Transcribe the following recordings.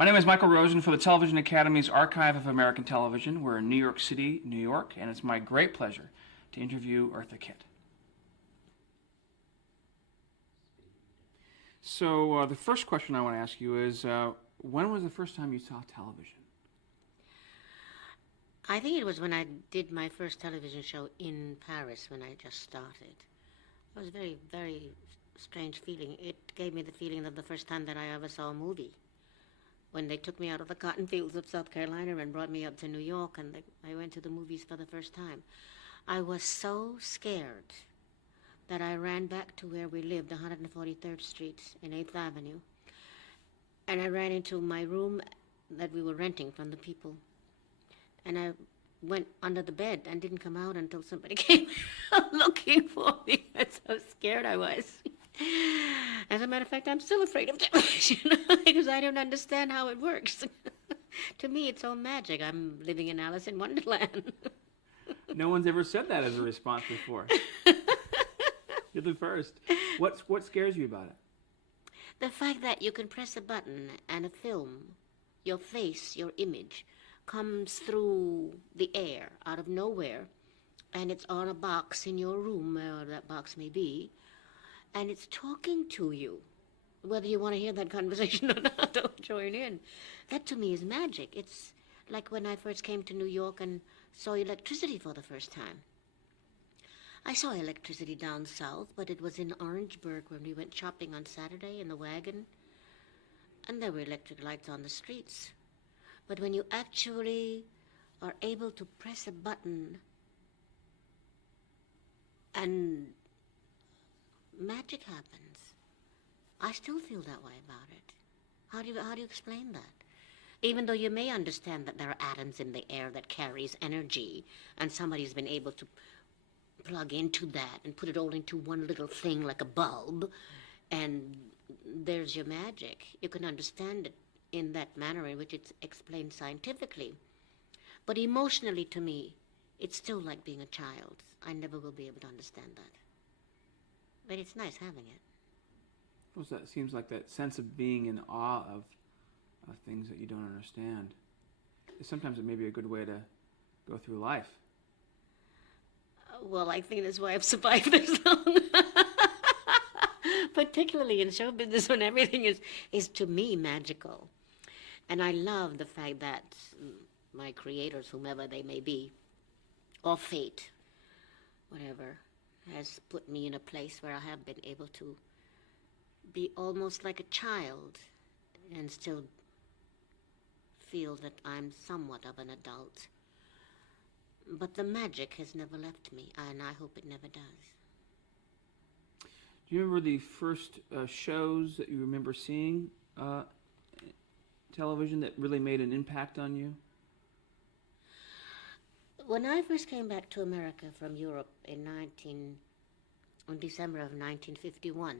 My name is Michael Rosen for the Television Academy's Archive of American Television. We're in New York City, New York, and it's my great pleasure to interview Eartha Kitt. So the first question I want to ask you is, when was the first time you saw television? I think it was when I did my first television show in Paris when I just started. It was a very, very strange feeling. It gave me the feeling of the first time that I ever saw a movie. When they took me out of the cotton fields of South Carolina and brought me up to New York and I went to the movies for the first time. I was so scared that I ran back to where we lived, 143rd Street in 8th Avenue. And I ran into my room that we were renting from the people. And I went under the bed and didn't come out until somebody came looking for me. That's how scared I was. As a matter of fact, I'm still afraid of television because I don't understand how it works. To me, it's all magic. I'm living in Alice in Wonderland. No one's ever said that as a response before. You're the first. What scares you about it? The fact that you can press a button and a film, your face, your image, comes through the air out of nowhere, and it's on a box in your room, wherever that box may be, and it's talking to you. Whether you want to hear that conversation or not, don't join in. That to me is magic. It's like when I first came to New York and saw electricity for the first time. I saw electricity down south, but it was in Orangeburg when we went shopping on Saturday in the wagon, and there were electric lights on the streets. But when you actually are able to press a button and magic happens, I still feel that way about it. How do you explain that? Even though you may understand that there are atoms in the air that carries energy, and somebody's been able to plug into that and put it all into one little thing like a bulb, and there's your magic. You can understand it in that manner in which it's explained scientifically. But emotionally, to me, it's still like being a child. I never will be able to understand that. But it's nice having it. Well, that seems like that sense of being in awe of things that you don't understand. Sometimes it may be a good way to go through life. Well, I think that's why I've survived this long. Particularly in show business when everything is to me magical. And I love the fact that my creators, whomever they may be, or fate, whatever, has put me in a place where I have been able to be almost like a child and still feel that I'm somewhat of an adult. But the magic has never left me, and I hope it never does. Do you remember the first shows that you remember seeing television that really made an impact on you? When I first came back to America from Europe on December of 1951,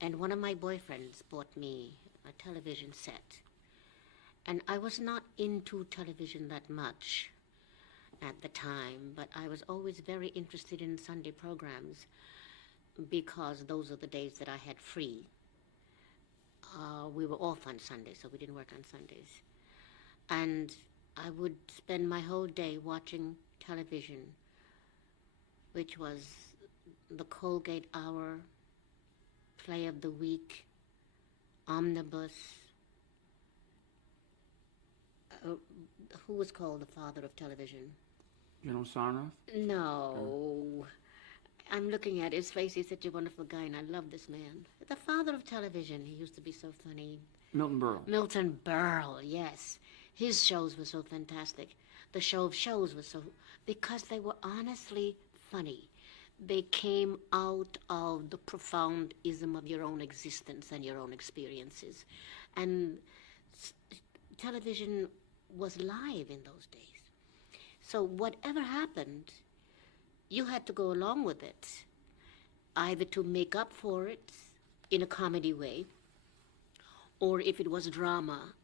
and one of my boyfriends bought me a television set, and I was not into television that much at the time, but I was always very interested in Sunday programs because those are the days that I had free. We were off on Sundays, so we didn't work on Sundays. And I would spend my whole day watching television, which was the Colgate Hour, Play of the Week, Omnibus. Who was called the father of television? General Sarnoff? No. I'm looking at his face. He's such a wonderful guy, and I love this man. The father of television. He used to be so funny. Milton Berle. Milton Berle, yes. His shows were so fantastic. The show of shows was so... because they were honestly funny. They came out of the profound ism of your own existence and your own experiences. And television was live in those days. So whatever happened, you had to go along with it, either to make up for it in a comedy way, or if it was drama,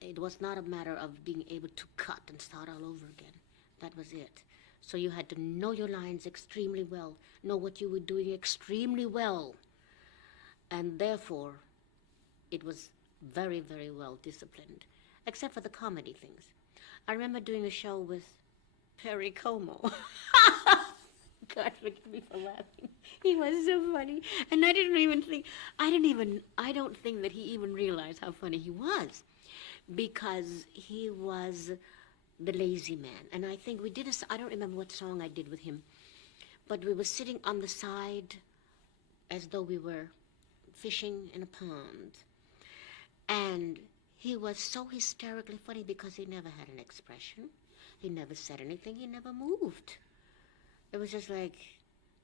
it was not a matter of being able to cut and start all over again. That was it. So you had to know your lines extremely well, know what you were doing extremely well, and therefore it was very, very well disciplined, except for the comedy things. I remember doing a show with Perry Como. God forgive me for laughing. He was so funny. And I don't think that he even realized how funny he was. Because he was the lazy man. And I think I don't remember what song I did with him, but we were sitting on the side as though we were fishing in a pond. And he was so hysterically funny because he never had an expression. He never said anything. He never moved. It was just like,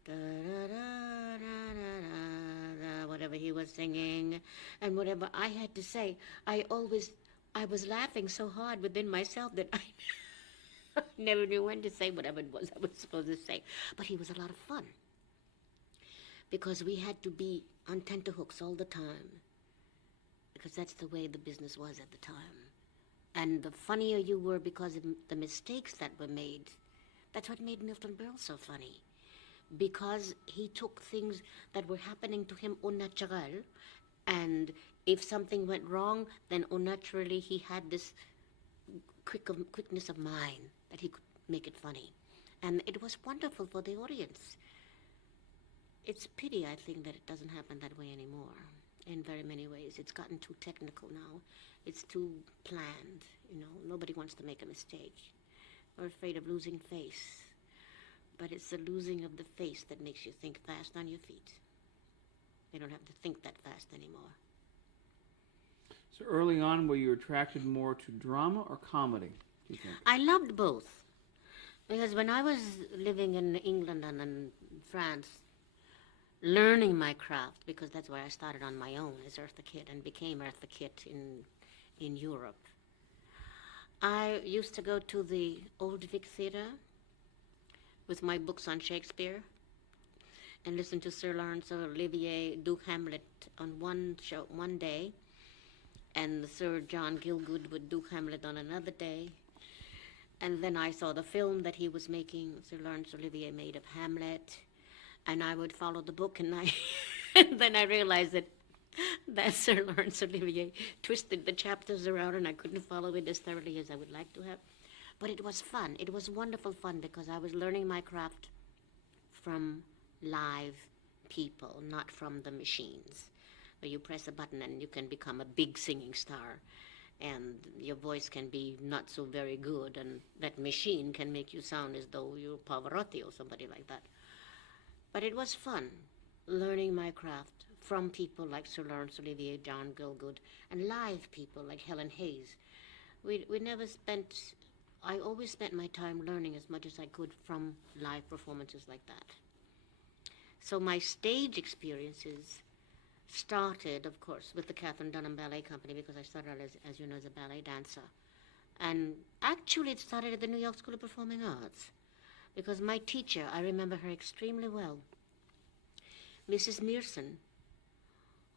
da, da, da, da, da, da, whatever he was singing, and whatever I had to say. I was laughing so hard within myself that I never knew when to say whatever it was I was supposed to say. But he was a lot of fun because we had to be on tenterhooks all the time because that's the way the business was at the time. And the funnier you were because of the mistakes that were made, that's what made Milton Berle so funny. Because he took things that were happening to him au naturel, and if something went wrong, then au naturally he had this quickness of mind that he could make it funny. And it was wonderful for the audience. It's a pity, I think, that it doesn't happen that way anymore. In very many ways. It's gotten too technical now. It's too planned, you know. Nobody wants to make a mistake. We're afraid of losing face. But it's the losing of the face that makes you think fast on your feet. You don't have to think that fast anymore. So early on, were you attracted more to drama or comedy, do you think? I loved both. Because when I was living in England and in France, learning my craft, because that's where I started on my own as Eartha Kitt and became Eartha Kitt in Europe. I used to go to the Old Vic Theatre with my books on Shakespeare and listen to Sir Laurence Olivier do Hamlet on one day, and Sir John Gielgud would do Hamlet on another day. And then I saw the film that he was making, Sir Laurence Olivier made of Hamlet, and I would follow the book, and and then I realized that Sir Laurence Olivier twisted the chapters around, and I couldn't follow it as thoroughly as I would like to have. But it was fun. It was wonderful fun because I was learning my craft from live people, not from the machines, where you press a button and you can become a big singing star, and your voice can be not so very good, and that machine can make you sound as though you're Pavarotti or somebody like that. But it was fun learning my craft from people like Sir Laurence Olivier, John Gielgud, and live people like Helen Hayes. I always spent my time learning as much as I could from live performances like that. So my stage experiences started, of course, with the Catherine Dunham Ballet Company, because I started out, as you know, as a ballet dancer. And actually it started at the New York School of Performing Arts, because my teacher, I remember her extremely well, Mrs. Mearson,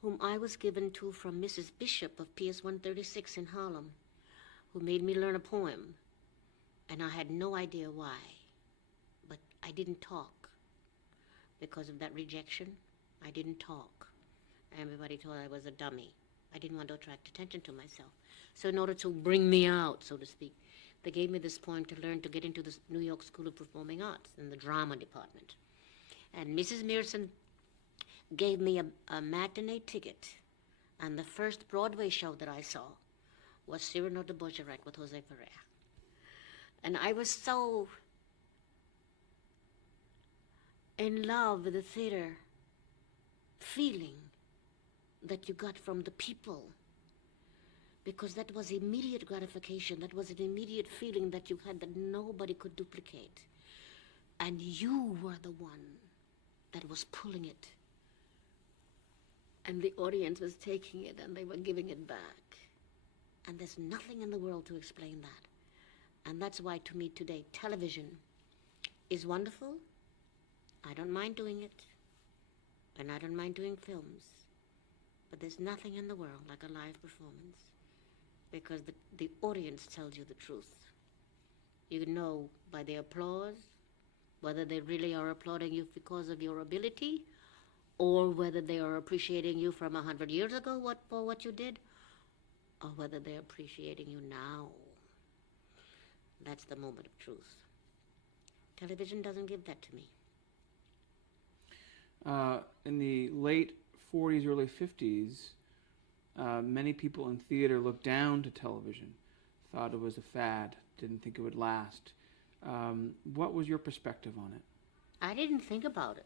whom I was given to from Mrs. Bishop of PS 136 in Harlem, who made me learn a poem. And I had no idea why, but I didn't talk. Because of that rejection, I didn't talk. Everybody thought I was a dummy. I didn't want to attract attention to myself. So in order to bring me out, so to speak, they gave me this poem to learn to get into the New York School of Performing Arts in the drama department. And Mrs. Mearson gave me a matinee ticket, and the first Broadway show that I saw was Cyrano de Bergerac with Jose Ferrer. And I was so in love with the theater feeling that you got from the people, because that was immediate gratification. That was an immediate feeling that you had that nobody could duplicate. And you were the one that was pulling it. And the audience was taking it and they were giving it back. And there's nothing in the world to explain that. And that's why, to me today, television is wonderful. I don't mind doing it. And I don't mind doing films. But there's nothing in the world like a live performance, because the audience tells you the truth. You know by the applause whether they really are applauding you because of your ability, or whether they are appreciating you from 100 years ago for what you did, or whether they're appreciating you now. That's the moment of truth. Television doesn't give that to me. In the late 40s, early 50s, many people in theater looked down to television, thought it was a fad, didn't think it would last. What was your perspective on it? I didn't think about it,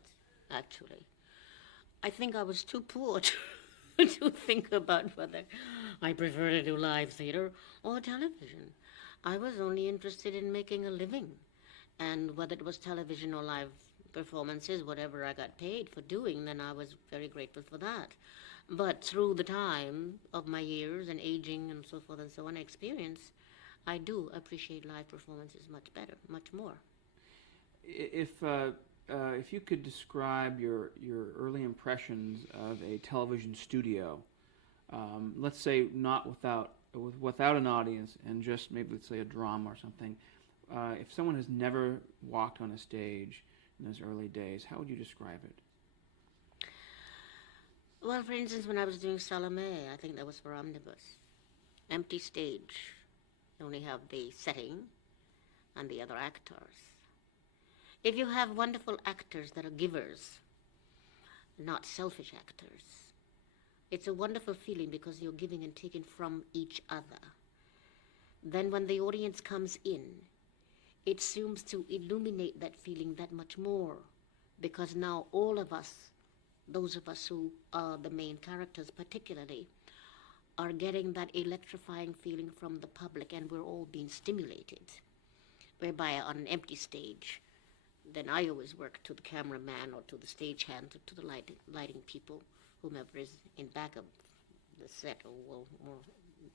actually. I think I was too poor to think about whether I prefer to do live theater or television. I was only interested in making a living, and whether it was television or live performances, whatever I got paid for doing, then I was very grateful for that. But through the time of my years and aging and so forth and so on, experience, I do appreciate live performances much better, much more. If you could describe your early impressions of a television studio, let's say not without an audience and just maybe let's say a drama or something. If someone has never walked on a stage in those early days, how would you describe it? Well, for instance, when I was doing Salome, I think that was for Omnibus. Empty stage. You only have the setting and the other actors. If you have wonderful actors that are givers, not selfish actors, it's a wonderful feeling because you're giving and taking from each other. Then when the audience comes in, it seems to illuminate that feeling that much more, because now all of us, those of us who are the main characters particularly, are getting that electrifying feeling from the public, and we're all being stimulated. Whereby on an empty stage, then I always work to the cameraman or to the stagehand or to the lighting people, whomever is in back of the set or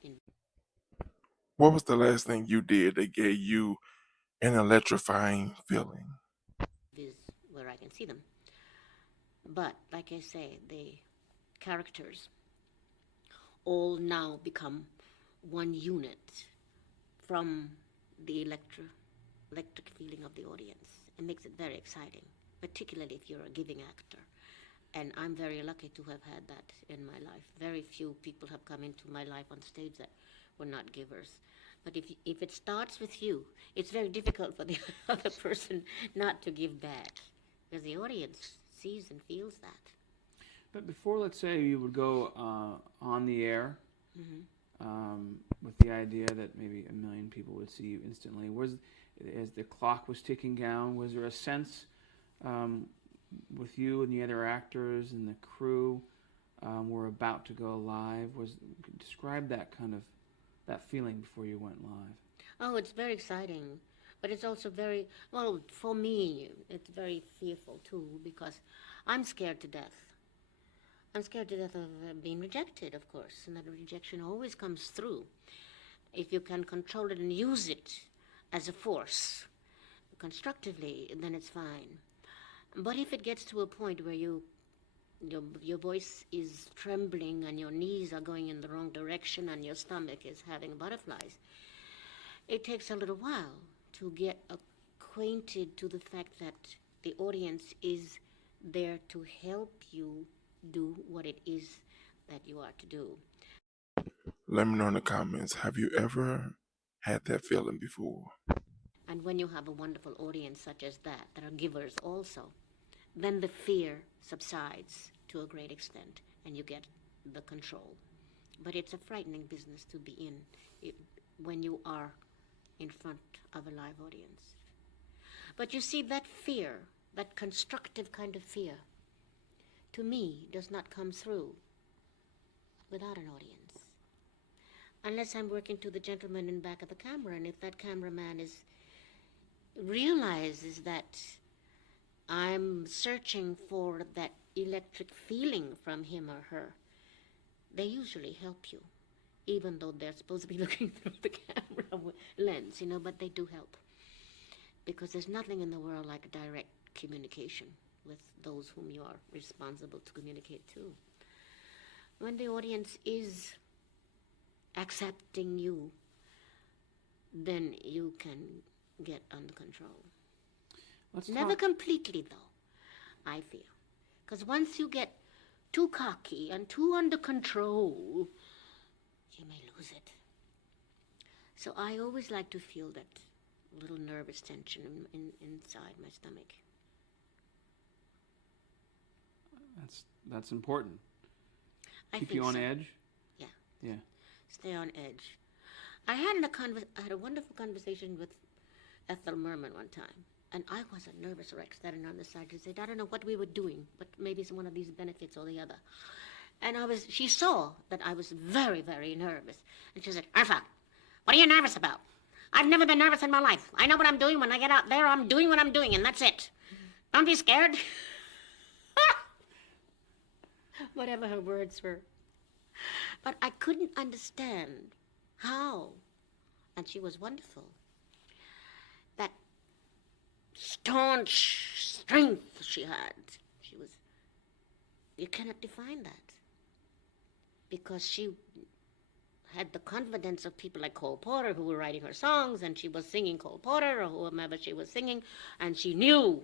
in. What was the last thing you did that gave you an electrifying feeling? Is where I can see them. But like I say, the characters all now become one unit from the electric feeling of the audience. It makes it very exciting, particularly if you're a giving actor. And I'm very lucky to have had that in my life. Very few people have come into my life on stage that were not givers. But if it starts with you, it's very difficult for the other person not to give back, because the audience sees and feels that. But before, let's say, you would go on the air with the idea that maybe 1 million people would see you instantly, as the clock was ticking down, was there a sense with you and the other actors and the crew were about to go live? Describe that kind of that feeling before you went live. Oh, it's very exciting, but it's also very, well, for me, it's very fearful too, because I'm scared to death. I'm scared to death of being rejected, of course, and that rejection always comes through. If you can control it and use it as a force constructively, then it's fine. But if it gets to a point where your voice is trembling and your knees are going in the wrong direction and your stomach is having butterflies, it takes a little while to get acquainted to the fact that the audience is there to help you do what it is that you are to do. Let me know in the comments, have you ever had that feeling before? And when you have a wonderful audience such as that are givers also, then the fear subsides to a great extent and you get the control. But it's a frightening business to be in when you are in front of a live audience. But you see, that fear, that constructive kind of fear, to me, does not come through without an audience. Unless I'm working to the gentleman in back of the camera, and if that cameraman realizes that I'm searching for that electric feeling from him or her, they usually help you, even though they're supposed to be looking through the camera lens, but they do help. Because there's nothing in the world like a direct communication with those whom you are responsible to communicate to. When the audience is accepting you, then you can get under control. Never completely, though, I feel. Because once you get too cocky and too under control, he may lose it. So I always like to feel that little nervous tension inside my stomach. That's important. I Keep think you on so. edge. Yeah. Yeah. Stay on edge. I had a wonderful conversation with Ethel Merman one time, and I was a nervous wreck standing on the side. She said, I don't know what we were doing, but maybe it's one of these benefits or the other. And she saw that I was very, very nervous. And she said, Eartha, what are you nervous about? I've never been nervous in my life. I know what I'm doing. When I get out there, I'm doing what I'm doing, and that's it. Don't be scared. Whatever her words were. But I couldn't understand how, and she was wonderful, that staunch strength she had. You cannot define that. Because she had the confidence of people like Cole Porter who were writing her songs, and she was singing Cole Porter or whomever she was singing, and she knew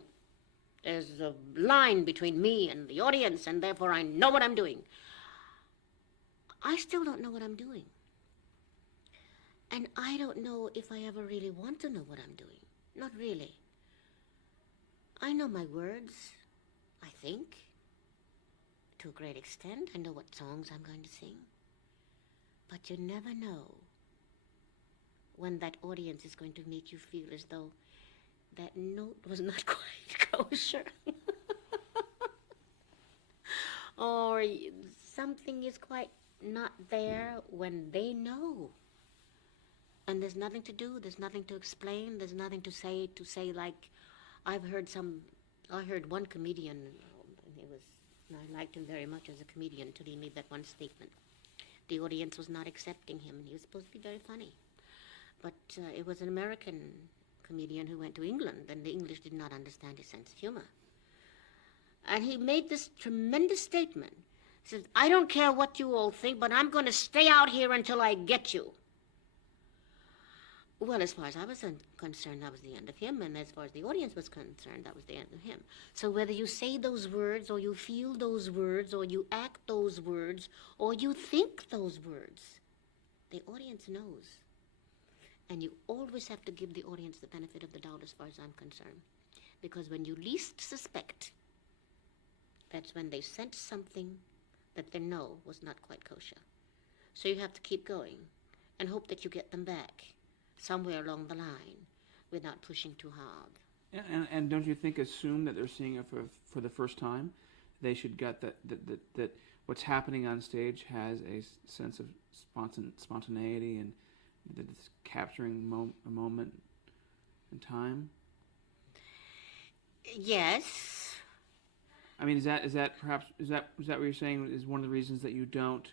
there's a line between me and the audience, and therefore I know what I'm doing. I still don't know what I'm doing. And I don't know if I ever really want to know what I'm doing. Not really. I know my words, I think. To a great extent, I know what songs I'm going to sing. But you never know when that audience is going to make you feel as though that note was not quite kosher. Or something is quite not there when they know. And there's nothing to do, there's nothing to explain, there's nothing to say like, I heard one comedian, and I liked him very much as a comedian until he made that one statement. The audience was not accepting him, and he was supposed to be very funny. But it was an American comedian who went to England, and the English did not understand his sense of humor. And he made this tremendous statement. He said, I don't care what you all think, but I'm going to stay out here until I get you. Well, as far as I was concerned, that was the end of him, and as far as the audience was concerned, that was the end of him. So whether you say those words, or you feel those words, or you act those words, or you think those words, the audience knows. And you always have to give the audience the benefit of the doubt as far as I'm concerned. Because when you least suspect, that's when they sense something that they know was not quite kosher. So you have to keep going and hope that you get them back somewhere along the line without pushing too hard. And don't you think, assume that they're seeing it for the first time, they should get that what's happening on stage has a sense of spontaneity, and that it's capturing a moment in time? Yes. I mean, is that what you're saying is one of the reasons that you don't,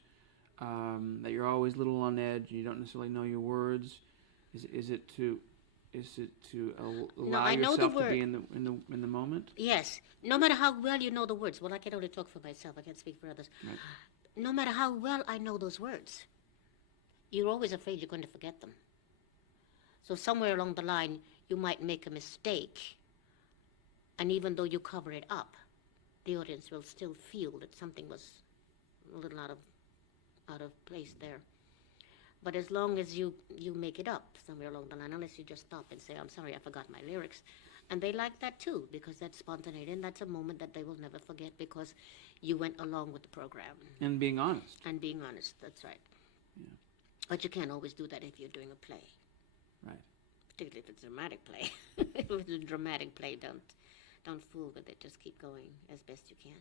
that you're always a little on edge, and you don't necessarily know your words? Is it to allow yourself to be in the moment? Yes. No matter how well you know the words. Well, I can only talk for myself. I can't speak for others. Right. No matter how well I know those words, you're always afraid you're going to forget them. So somewhere along the line, you might make a mistake, and even though you cover it up, the audience will still feel that something was a little out of place there. But as long as you make it up somewhere along the line, unless you just stop and say, I'm sorry, I forgot my lyrics. And they like that too, because that's spontaneity, and that's a moment that they will never forget because you went along with the program. And being honest. And being honest, that's right. Yeah. But you can't always do that if you're doing a play. Right. Particularly if it's a dramatic play. If it's a dramatic play, don't fool with it. Just keep going as best you can.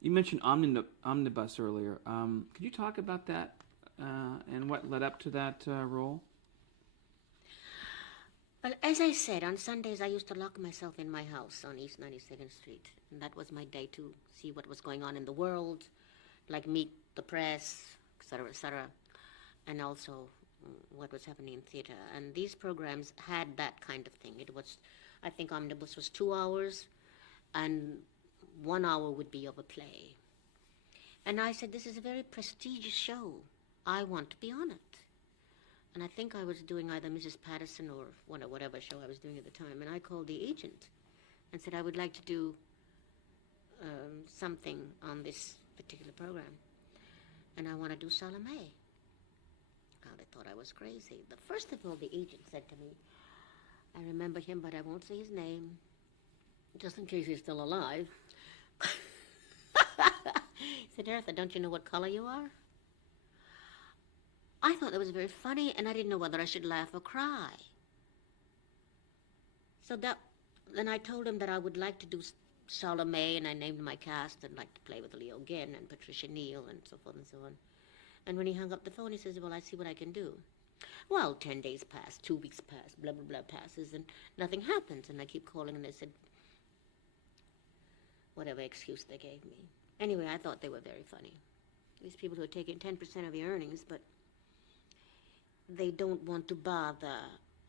You mentioned omnibus earlier. Could you talk about that and what led up to that role? Well, as I said, on Sundays I used to lock myself in my house on East 92nd Street. And that was my day to see what was going on in the world, like meet the press, etc., and also what was happening in theater. And these programs had that kind of thing. It was, I think Omnibus was 2 hours, and 1 hour would be of a play. And I said, this is a very prestigious show. I want to be on it. And I think I was doing either Mrs. Patterson or whatever show I was doing at the time. And I called the agent and said, I would like to do something on this particular program. And I want to do Salome. thought I was crazy. The first of all, the agent said to me, I remember him, but I won't say his name, just in case he's still alive. He said, Eartha, don't you know what color you are? I thought that was very funny, and I didn't know whether I should laugh or cry. So then I told him that I would like to do Salome, and I named my cast and like to play with Leo Ginn and Patricia Neal and so forth and so on. And when he hung up the phone, he says, well, I see what I can do. Well, 10 days pass, 2 weeks pass, blah, blah, blah passes, and nothing happens. And I keep calling, and they said, whatever excuse they gave me. Anyway, I thought they were very funny. These people who are taking 10% of your earnings, but they don't want to bother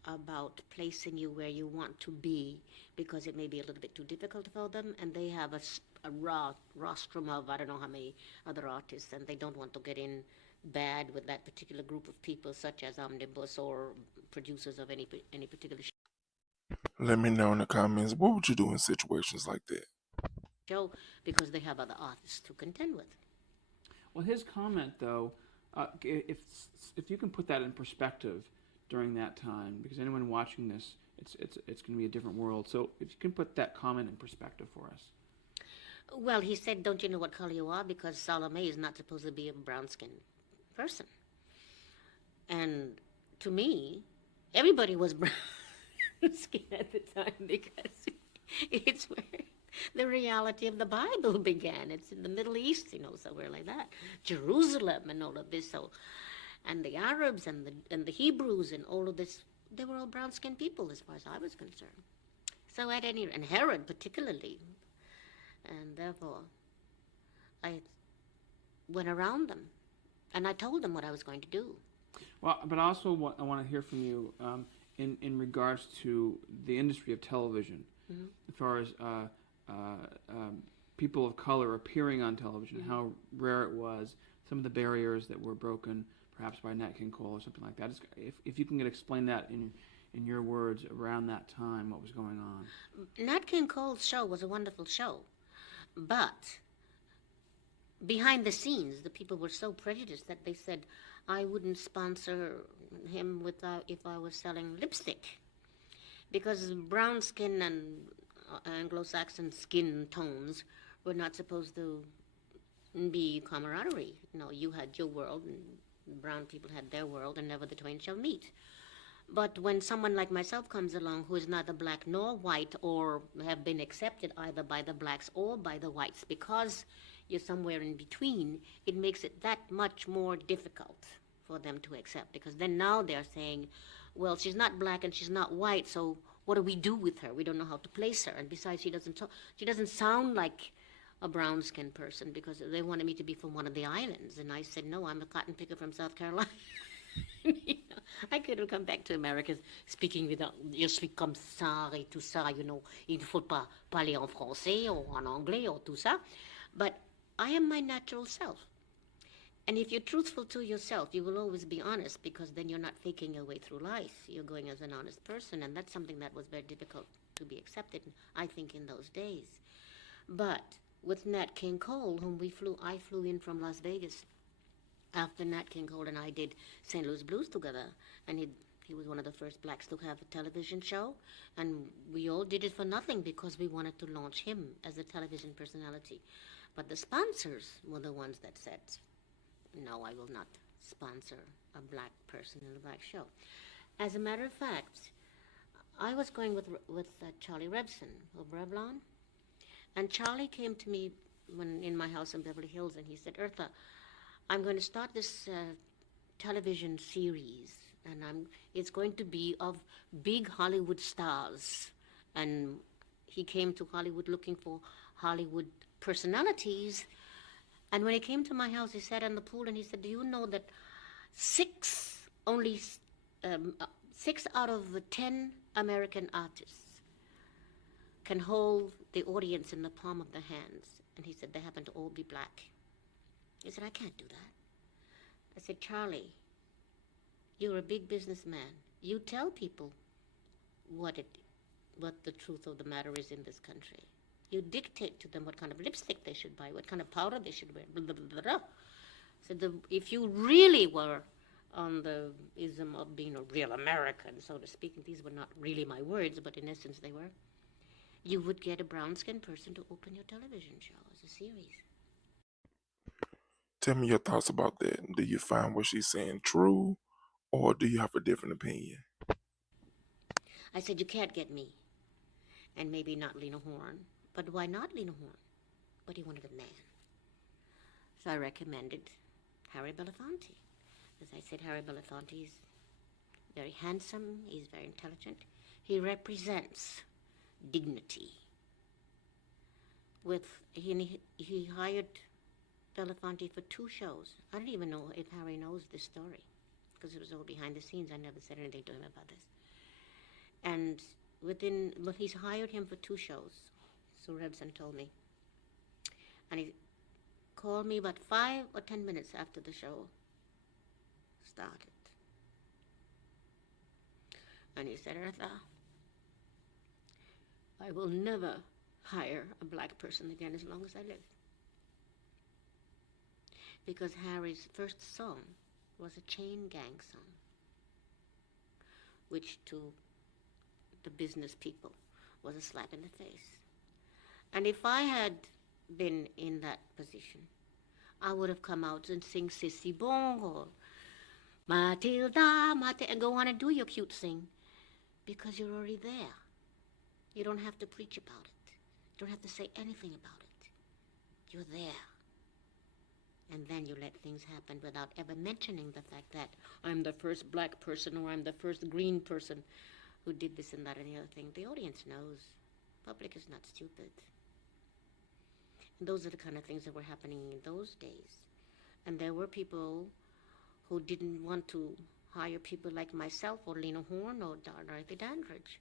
about placing you where you want to be because it may be a little bit too difficult for them, and they have a rostrum of I don't know how many other artists, and they don't want to get in bad with that particular group of people, such as Omnibus or producers of any particular Let me know in the comments, what would you do in situations like that? show, because they have other artists to contend with. Well, his comment, though, if you can put that in perspective during that time, because anyone watching this, it's going to be a different world. So if you can put that comment in perspective for us. Well, he said, don't you know what color you are? Because Salome is not supposed to be a brown-skinned person. And to me, everybody was brown-skinned at the time, because it's where the reality of the Bible began. It's in the Middle East, somewhere like that. Jerusalem and all of this. So, and the Arabs and the Hebrews and all of this, they were all brown-skinned people as far as I was concerned. So at any rate, and Herod particularly, and therefore I went around them, and I told them what I was going to do. Well, but also I want to hear from you in regards to the industry of television, as far as people of color appearing on television, how rare it was, some of the barriers that were broken, perhaps by Nat King Cole or something like that. If you can explain that in your words around that time, what was going on. Nat King Cole's show was a wonderful show, but behind the scenes, the people were so prejudiced that they said I wouldn't sponsor him if I was selling lipstick, because brown skin and Anglo-Saxon skin tones were not supposed to be camaraderie. You had your world, and brown people had their world, and never the twain shall meet. But when someone like myself comes along who is neither black nor white, or have been accepted either by the blacks or by the whites, because you're somewhere in between, it makes it that much more difficult for them to accept. Because then now they're saying, well, she's not black and she's not white, so what do we do with her? We don't know how to place her. And besides, she doesn't sound like a brown-skinned person, because they wanted me to be from one of the islands. And I said, no, I'm a cotton picker from South Carolina. I couldn't come back to America speaking without je suis comme ça et tout ça, il ne faut pas parler en français or en anglais or tout ça. But I am my natural self. And if you're truthful to yourself, you will always be honest, because then you're not faking your way through life. You're going as an honest person, and that's something that was very difficult to be accepted, I think, in those days. But with Nat King Cole, whom I flew in from Las Vegas after Nat King Cole and I did St. Louis Blues together, and he was one of the first blacks to have a television show, and we all did it for nothing because we wanted to launch him as a television personality. But the sponsors were the ones that said, no, I will not sponsor a black person in a black show. As a matter of fact, I was going with Charlie Rebson of Revlon, and Charlie came to me when in my house in Beverly Hills, and he said, Eartha, I'm going to start this television series, and it's going to be of big Hollywood stars. And he came to Hollywood looking for Hollywood personalities. And when he came to my house, he sat on the pool and he said, do you know that 6 out of the 10 American artists can hold the audience in the palm of their hands? And he said, they happen to all be black. He said, I can't do that. I said, Charlie, you're a big businessman. You tell people what the truth of the matter is in this country. You dictate to them what kind of lipstick they should buy, what kind of powder they should wear, blah, blah, blah, blah. So if you really were on the ism of being a real American, so to speak. And these were not really my words, but in essence they were. You would get a brown-skinned person to open your television show as a series. Tell me your thoughts about that. Do you find what she's saying true, or do you have a different opinion? I said, you can't get me, and maybe not Lena Horne. But why not Lena Horne? But he wanted a man. So I recommended Harry Belafonte. As I said, Harry Belafonte is very handsome, he's very intelligent. He represents dignity. He hired Belafonte for 2 shows. I don't even know if Harry knows this story, because it was all behind the scenes. I never said anything to him about this. And he's hired him for 2 shows, so Rebson told me. And he called me about 5 or 10 minutes after the show started. And he said, Eartha, I will never hire a black person again as long as I live. Because Harry's first song was a chain gang song, which to the business people was a slap in the face. And if I had been in that position, I would have come out and sing Sissy Bongo, Matilda, and go on and do your cute thing, because you're already there. You don't have to preach about it. You don't have to say anything about it. You're there. And then you let things happen without ever mentioning the fact that I'm the first black person or I'm the first green person who did this and that and the other thing. The audience knows. Public is not stupid. And those are the kind of things that were happening in those days. And there were people who didn't want to hire people like myself or Lena Horne or Dorothy Dandridge,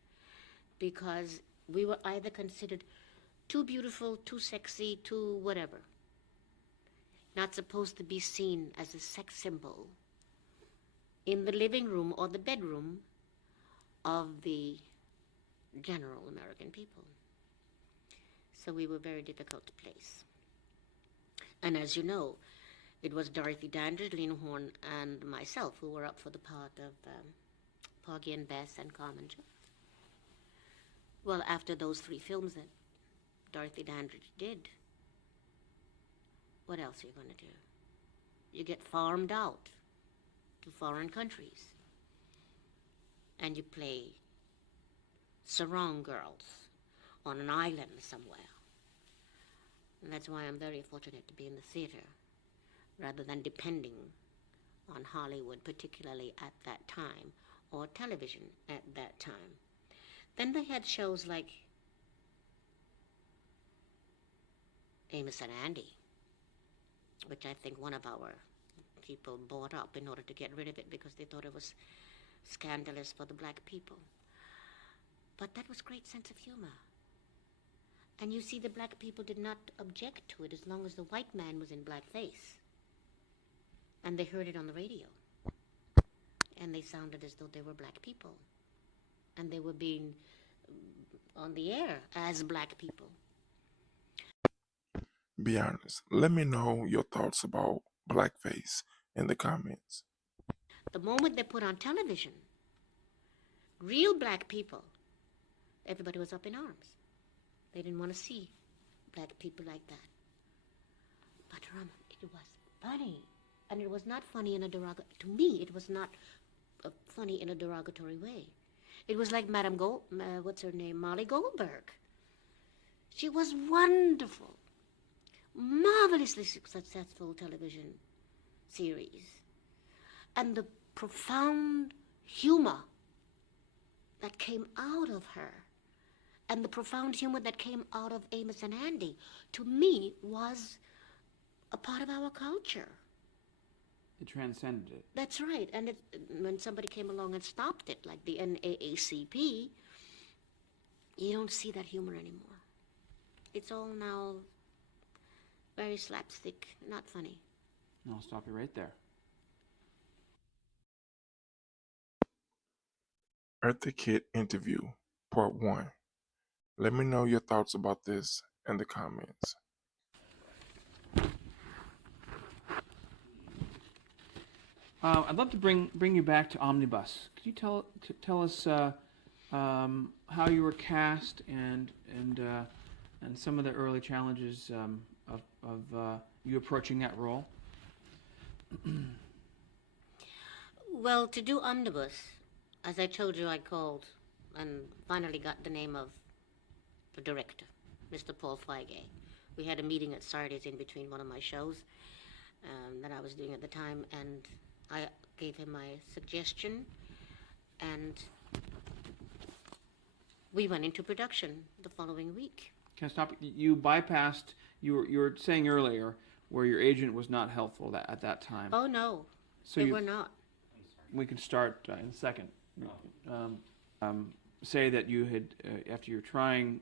because we were either considered too beautiful, too sexy, too whatever. Not supposed to be seen as a sex symbol in the living room or the bedroom of the general American people. So we were very difficult to place. And as you know, it was Dorothy Dandridge, Lena Horne, and myself who were up for the part of Porgy and Bess and Carmen Jones. Well, after those 3 films that Dorothy Dandridge did, what else are you going to do? You get farmed out to foreign countries, and you play sarong girls on an island somewhere. And that's why I'm very fortunate to be in the theater, rather than depending on Hollywood, particularly at that time, or television at that time. Then they had shows like Amos and Andy, which I think one of our people bought up in order to get rid of it because they thought it was scandalous for the black people. But that was great sense of humor. And you see, the black people did not object to it as long as the white man was in blackface. And they heard it on the radio. And they sounded as though they were black people. And they were being on the air as black people. Be honest. Let me know your thoughts about blackface in the comments. The moment they put on television, real black people, everybody was up in arms. They didn't want to see black people like that. But Rama, it was funny. And it was not funny in a derogatory, to me, it was not funny in a derogatory way. It was like what's her name, Molly Goldberg. She was wonderful, marvelously successful television series. And the profound humor that came out of her, and the profound humor that came out of Amos and Andy, to me, was a part of our culture. It transcended it. That's right. And when somebody came along and stopped it, like the NAACP, you don't see that humor anymore. It's all now very slapstick, not funny. I'll stop you right there. Eartha Kitt interview, part 1. Let me know your thoughts about this in the comments. I'd love to bring you back to Omnibus. Could you tell us how you were cast and some of the early challenges of you approaching that role? Well, to do Omnibus, as I told you, I called and finally got the name of the director, Mr. Paul Feige. We had a meeting at Sardis in between one of my shows that I was doing at the time, and I gave him my suggestion, and we went into production the following week. Can I stop? You bypassed. You were saying earlier where your agent was not helpful at that time. Oh, no, So they were not. we can start in a second. Say that you had, after you're trying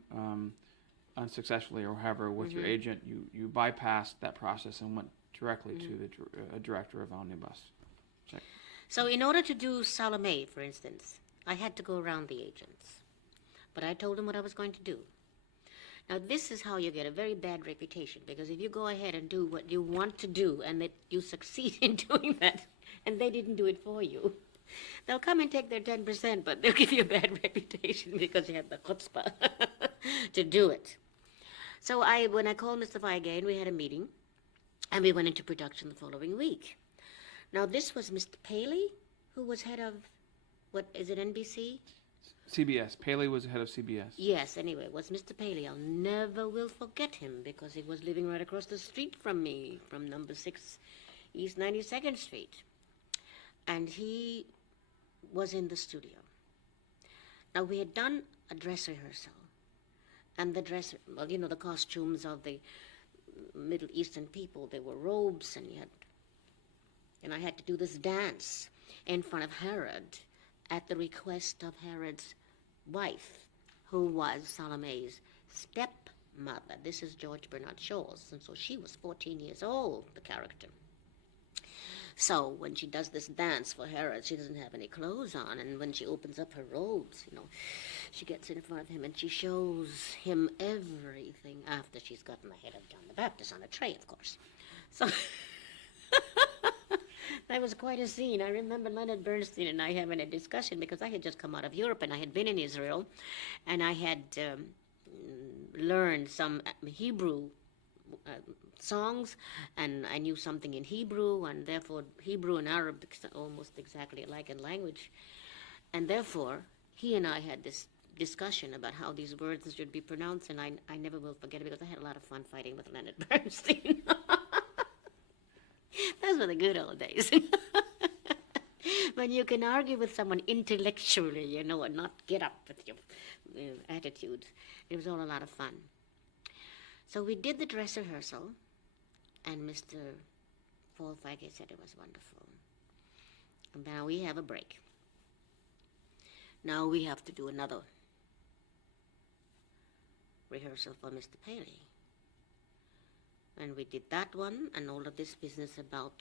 unsuccessfully or however with your agent, you bypassed that process and went directly to the director of Omnibus. Check. So in order to do Salome, for instance, I had to go around the agents. But I told them what I was going to do. Now, this is how you get a very bad reputation, because if you go ahead and do what you want to do and that you succeed in doing that, and they didn't do it for you, they'll come and take their 10%, but they'll give you a bad reputation because you had the chutzpah to do it. So when I called Mr. Feige, we had a meeting, and we went into production the following week. Now, this was Mr. Paley, who was head of, what, is it NBC? CBS. Paley was the head of CBS. Yes, anyway, it was Mr. Paley. I'll never will forget him because he was living right across the street from me, from number 6 East 92nd Street. And he was in the studio. Now, we had done a dress rehearsal. And the dress, well, you know, the costumes of the Middle Eastern people, they were robes, and I had to do this dance in front of Herod at the request of Herod's wife, who was Salome's stepmother. This is George Bernard Shaw's, and so she was 14 years old, the character. So when she does this dance for Herod, she doesn't have any clothes on, and when she opens up her robes, you know, she gets in front of him and she shows him everything after she's gotten the head of John the Baptist on a tray, of course. So that was quite a scene. I remember Leonard Bernstein and I having a discussion because I had just come out of Europe and I had been in Israel, and I had learned some Hebrew songs, and I knew something in Hebrew, and therefore Hebrew and Arabic almost exactly alike in language. And therefore, he and I had this discussion about how these words should be pronounced, and I never will forget it because I had a lot of fun fighting with Leonard Bernstein. Those were the good old days. When you can argue with someone intellectually, you know, and not get up with your attitude. It was all a lot of fun. So we did the dress rehearsal, and Mr. Paul Feige said it was wonderful. And now we have a break. Now we have to do another rehearsal for Mr. Paley. And we did that one, and all of this business about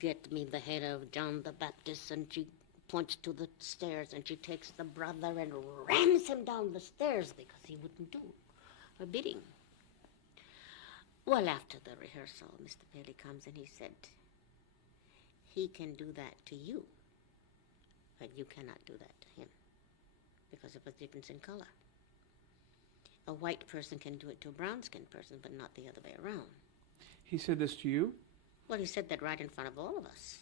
get me the head of John the Baptist, and she points to the stairs, and she takes the brother and rams him down the stairs because he wouldn't do her bidding. Well, after the rehearsal, Mr. Paley comes and he said, he can do that to you, but you cannot do that to him because of a difference in color. A white person can do it to a brown-skinned person, but not the other way around. He said this to you? Well, he said that right in front of all of us.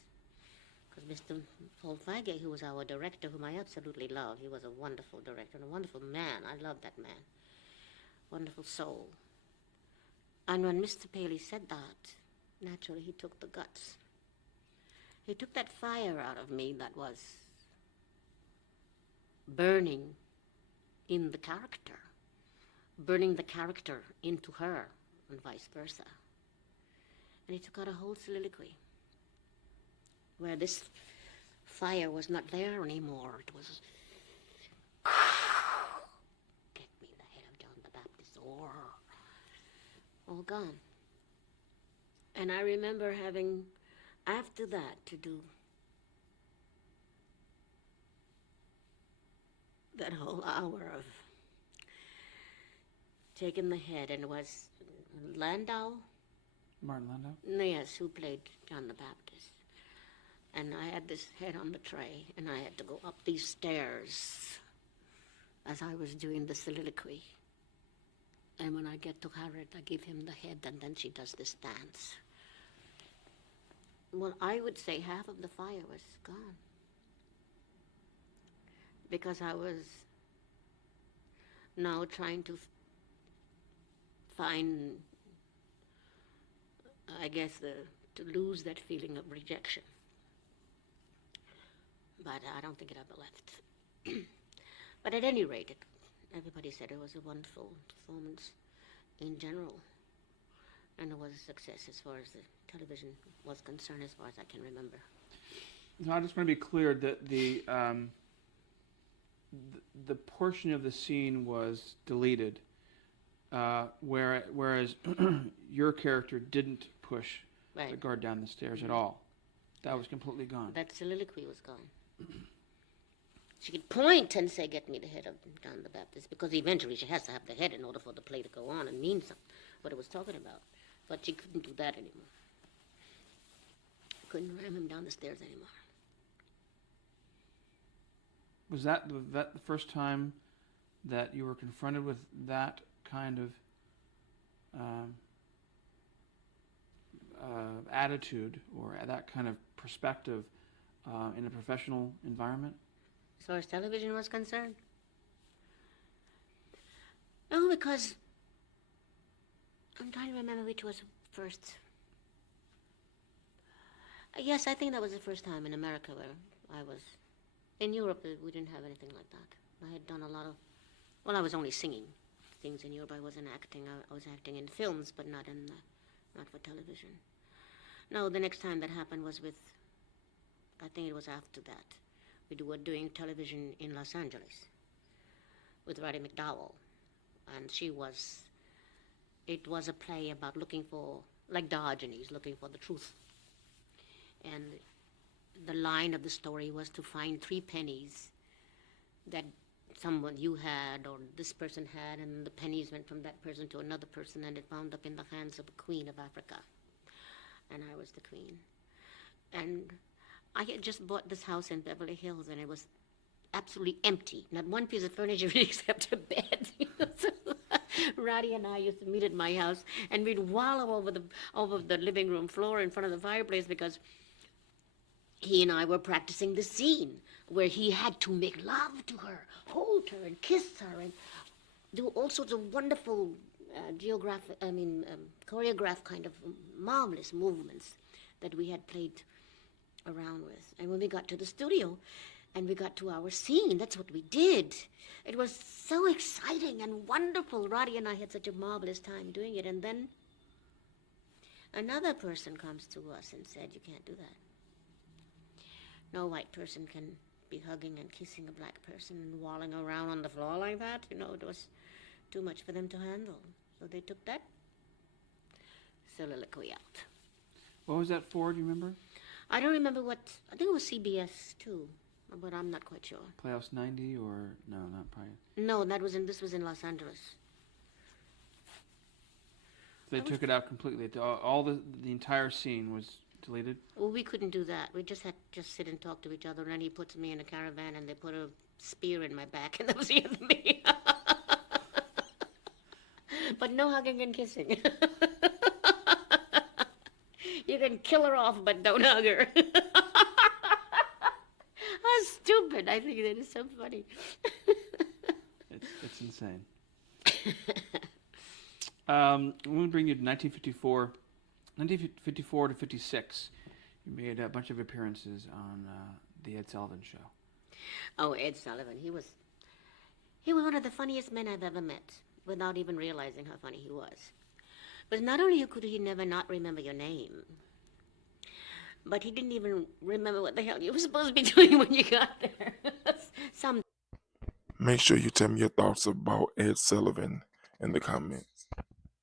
Because Mr. Paul Feige, who was our director, whom I absolutely love, he was a wonderful director and a wonderful man. I love that man. Wonderful soul. And when Mr. Paley said that, naturally he took the guts. He took that fire out of me that was burning in the character, burning the character into her, and vice versa. And he took out a whole soliloquy where this fire was not there anymore. It was, get me the head of John the Baptist, or all gone. And I remember having, after that, to do that whole hour of taking the head, and it was Landau. Martin Landau? Yes, who played John the Baptist. And I had this head on the tray, and I had to go up these stairs as I was doing the soliloquy. And when I get to Harriet, I give him the head, and then she does this dance. Well, I would say half of the fire was gone. Because I was now trying to find, I guess, to lose that feeling of rejection. But I don't think it ever left. But at any rate, everybody said it was a wonderful performance in general. And it was a success as far as the television was concerned, as far as I can remember. Now, I just want to be clear that the portion of the scene was deleted, whereas your character didn't push the guard down the stairs at all. That was completely gone. That soliloquy was gone. She could point and say, "Get me the head of John the Baptist," because eventually she has to have the head in order for the play to go on and mean something, what it was talking about. But she couldn't do that anymore. Couldn't ram him down the stairs anymore. Was that the first time that you were confronted with that kind of attitude or that kind of perspective in a professional environment? As far as television was concerned? No, because I'm trying to remember which was first. Yes, I think that was the first time in America where I was. In Europe, we didn't have anything like that. I had done a lot of, well, I was only singing things in Europe. I wasn't acting. I was acting in films, but not for television. No, the next time that happened was with, I think it was after that. We were doing television in Los Angeles with Roddy McDowell. And it was a play about looking for, like Diogenes, looking for the truth. And the line of the story was to find 3 pennies that someone you had or this person had, and the pennies went from that person to another person, and it wound up in the hands of a queen of Africa. And I was the queen. And I had just bought this house in Beverly Hills, and it was absolutely empty. Not one piece of furniture except a bed. So Roddy and I used to meet at my house, and we'd wallow over the living room floor in front of the fireplace because he and I were practicing the scene where he had to make love to her, hold her, and kiss her, and do all sorts of wonderful choreographed kind of marvelous movements that we had played around with. And when we got to the studio and we got to our scene, that's what we did. It was so exciting and wonderful. Roddy and I had such a marvelous time doing it. And then another person comes to us and said, "You can't do that. No white person can be hugging and kissing a black person and walling around on the floor like that." You know, it was too much for them to handle. So they took that soliloquy out. What was that for? Do you remember? I don't remember what. I think it was CBS too, but I'm not quite sure. Playhouse 90 or no, not probably. No, this was in Los Angeles. They took it out completely. All the entire scene was deleted. Well, we couldn't do that. We just had to sit and talk to each other. And then he puts me in a caravan, and they put a spear in my back, and that was the end of me. But no hugging and kissing. You can kill her off, but don't hug her. How stupid. I think that is so funny. It's insane. I'm going to bring you to 1954. 1954 to 56. You made a bunch of appearances on the Ed Sullivan Show. Oh, Ed Sullivan. He was one of the funniest men I've ever met, without even realizing how funny he was. But not only could he never not remember your name, but he didn't even remember what the hell you were supposed to be doing when you got there. Make sure you tell me your thoughts about Ed Sullivan in the comments.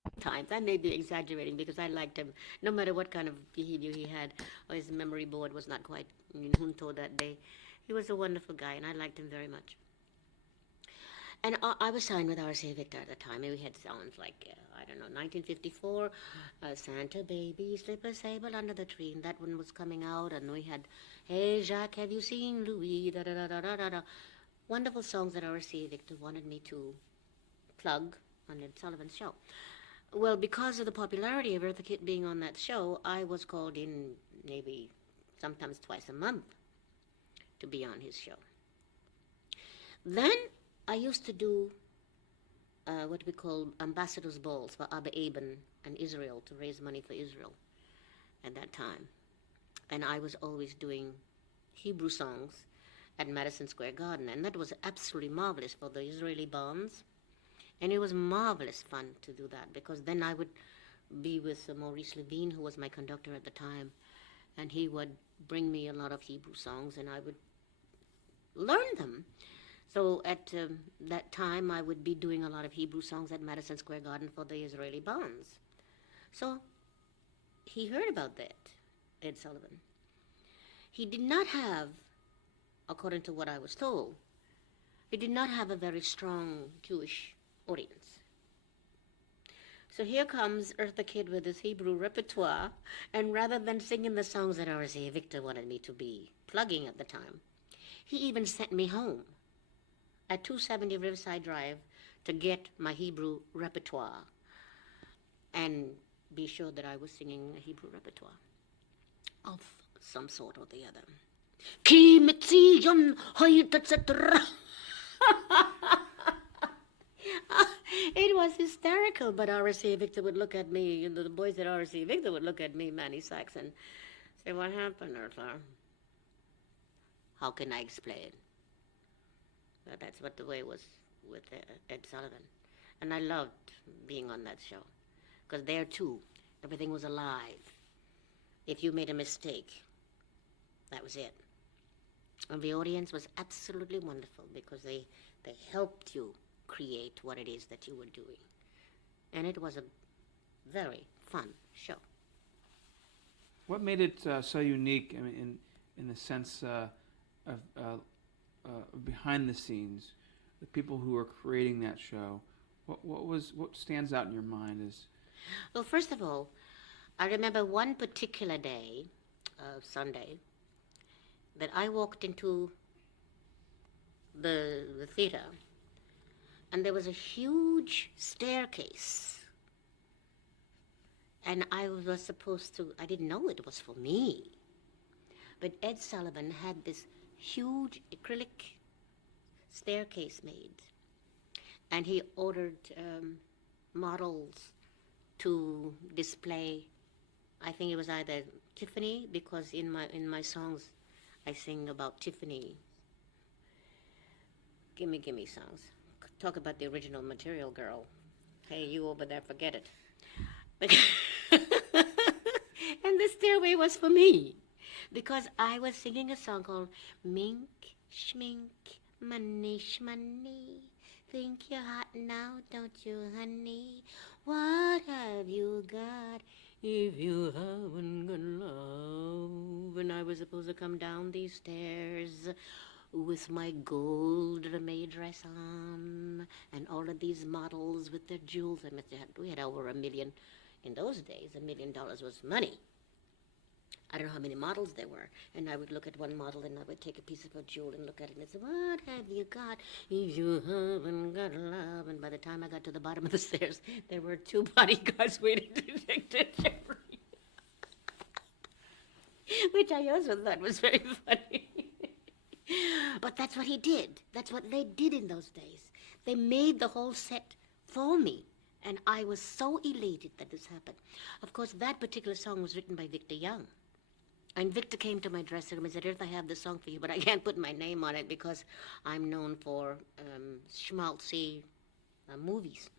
Sometimes I may be exaggerating because I liked him, no matter what kind of behavior he had, or his memory board was not quite junto that day. He was a wonderful guy, and I liked him very much. And I was signed with RCA Victor at the time, and we had songs like, I don't know, 1954, Santa Baby, Slip a Sable Under the Tree, and that one was coming out, and we had, Hey Jacques, have you seen Louis, da da da da da da da. Wonderful songs that RCA Victor wanted me to plug on Ed Sullivan's show. Well, because of the popularity of Eartha Kitt being on that show, I was called in maybe sometimes twice a month to be on his show. Then I used to do what we call ambassadors' balls for Abba Eben and Israel to raise money for Israel at that time. And I was always doing Hebrew songs at Madison Square Garden, and that was absolutely marvelous for the Israeli bonds. And it was marvelous fun to do that, because then I would be with Maurice Levine, who was my conductor at the time, and he would bring me a lot of Hebrew songs, and I would learn them. So at that time, I would be doing a lot of Hebrew songs at Madison Square Garden for the Israeli bonds. So he heard about that, Ed Sullivan. He did not have, according to what I was told, he did not have a very strong Jewish audience. So here comes Eartha Kitt with his Hebrew repertoire, and rather than singing the songs that RCA Victor wanted me to be plugging at the time, he even sent me home at 270 Riverside Drive to get my Hebrew repertoire and be sure that I was singing a Hebrew repertoire of some sort or the other. Ki mitzion hoyt, etc. It was hysterical, but RCA Victor would look at me, the boys at RCA Victor would look at me, Manny Sachs, and say, what happened, Eartha? How can I explain? Well, that's what the way was with Ed Sullivan. And I loved being on that show, because there, too, everything was alive. If you made a mistake, that was it. And the audience was absolutely wonderful, because they helped you create what it is that you were doing. And it was a very fun show. What made it so unique? I mean, in the sense of behind the scenes, the people who were creating that show. What stands out in your mind is? Well, first of all, I remember one particular day, Sunday, that I walked into the theater, and there was a huge staircase. And I was supposed to, I didn't know it was for me. But Ed Sullivan had this huge acrylic staircase made. And he ordered models to display, I think it was either Tiffany, because in my songs I sing about Tiffany. Gimme songs. Talk about the original material, girl. Hey, you over there, forget it. And the stairway was for me, because I was singing a song called Mink, Schmink, Money, Shmoney. Think you're hot now, don't you, honey? What have you got if you haven't got love? And I was supposed to come down these stairs with my gold maid dress on, and all of these models with their jewels. We had over $1 million. In those days, $1 million was money. I don't know how many models there were. And I would look at one model, and I would take a piece of her jewel and look at it and say, what have you got if you haven't got love? And by the time I got to the bottom of the stairs, there were 2 bodyguards waiting to take the Jeffrey. Which I also thought was very funny. But that's what he did. That's what they did in those days. They made the whole set for me. And I was so elated that this happened. Of course, that particular song was written by Victor Young. And Victor came to my dressing room and said, Eartha, I have this song for you, but I can't put my name on it because I'm known for schmaltzy movies,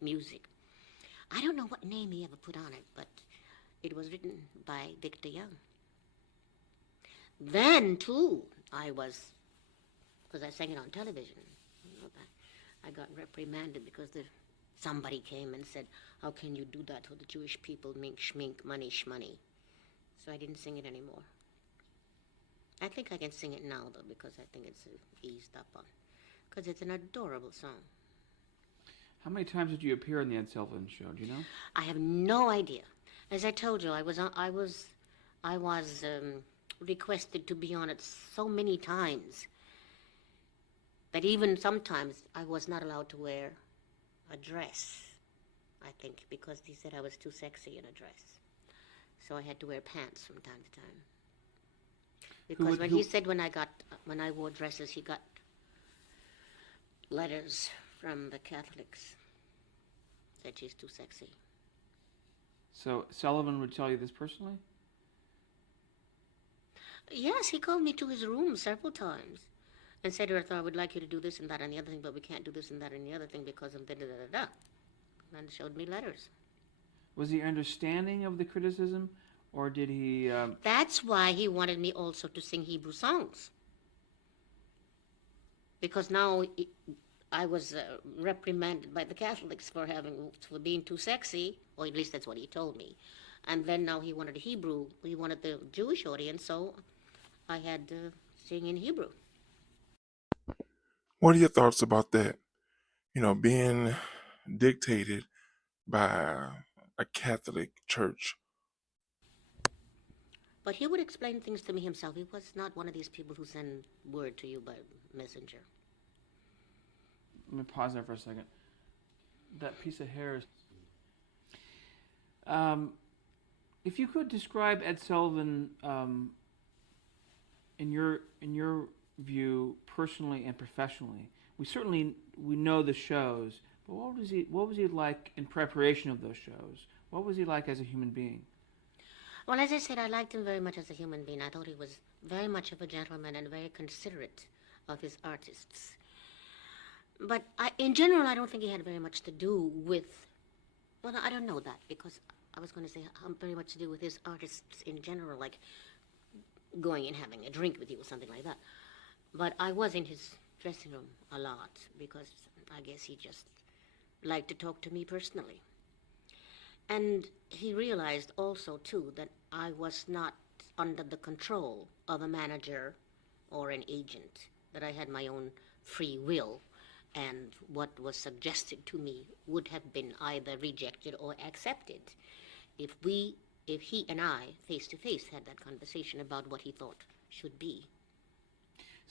music. I don't know what name he ever put on it, but it was written by Victor Young. Then, too, because I sang it on television, I got reprimanded because somebody came and said, how can you do that to the Jewish people, mink, schmink, money, shmoney? So I didn't sing it anymore. I think I can sing it now, though, because I think it's eased up on. because it's an adorable song. How many times did you appear on the Ed Sullivan Show? Do you know? I have no idea. As I told you, I was requested to be on it so many times that even sometimes I was not allowed to wear a dress, I think, because he said I was too sexy in a dress. So I had to wear pants from time to time. Because he said when I wore dresses, he got letters from the Catholics that she's too sexy. So Sullivan would tell you this personally? Yes, he called me to his room several times and said, Eartha, I would like you to do this and that and the other thing, but we can't do this and that and the other thing because of da-da-da-da-da. And showed me letters. Was he understanding of the criticism, or did he... That's why he wanted me also to sing Hebrew songs. Because now I was reprimanded by the Catholics for being too sexy, or at least that's what he told me. And then now he wanted he wanted the Jewish audience, so I had to sing in Hebrew. What are your thoughts about that? Being dictated by a Catholic church. But he would explain things to me himself. He was not one of these people who send word to you by messenger. Let me pause there for a second. That piece of hair is... if you could describe Ed Sullivan in your view, personally and professionally, we know the shows, but what was he like in preparation of those shows? What was he like as a human being? Well, as I said, I liked him very much as a human being. I thought he was very much of a gentleman and very considerate of his artists. But in general, I don't think he had very much to do with... Well, I don't know that, because I was going to say very much to do with his artists in general, like going and having a drink with you or something like that. But I was in his dressing room a lot, because I guess he just liked to talk to me personally. And he realized also, too, that I was not under the control of a manager or an agent, that I had my own free will, and what was suggested to me would have been either rejected or accepted if he and I, face-to-face, had that conversation about what he thought should be.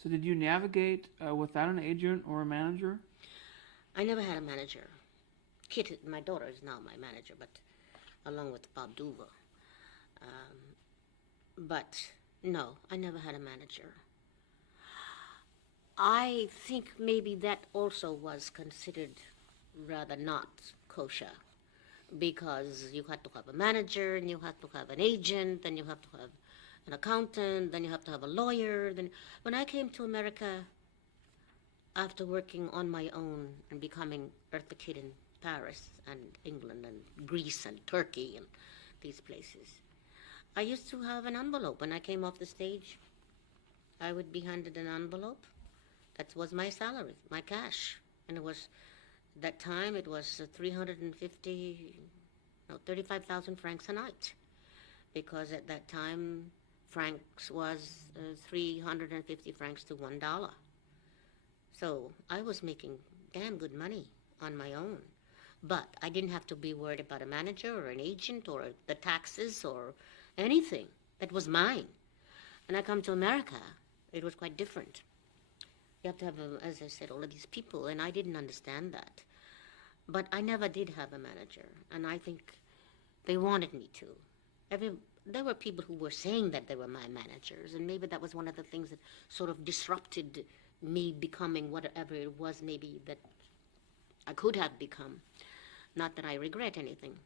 So did you navigate without an agent or a manager? I never had a manager. Kit, my daughter, is now my manager, but along with Bob Duva. But no, I never had a manager. I think maybe that also was considered rather not kosher, because you had to have a manager, and you had to have an agent, and you have to have an accountant, then you have to have a lawyer. Then when I came to America, after working on my own and becoming Eartha Kitt in Paris and England and Greece and Turkey and these places, I used to have an envelope. When I came off the stage, I would be handed an envelope. That was my salary, my cash. And it was, at that time, it was 35,000 francs a night. Because at that time, francs was 350 francs to $1. So I was making damn good money on my own. But I didn't have to be worried about a manager or an agent or the taxes or anything. That was mine. When I come to America, it was quite different. You have to have, as I said, all of these people, and I didn't understand that. But I never did have a manager, and I think they wanted me to. There were people who were saying that they were my managers, and maybe that was one of the things that sort of disrupted me becoming whatever it was maybe that I could have become. Not that I regret anything.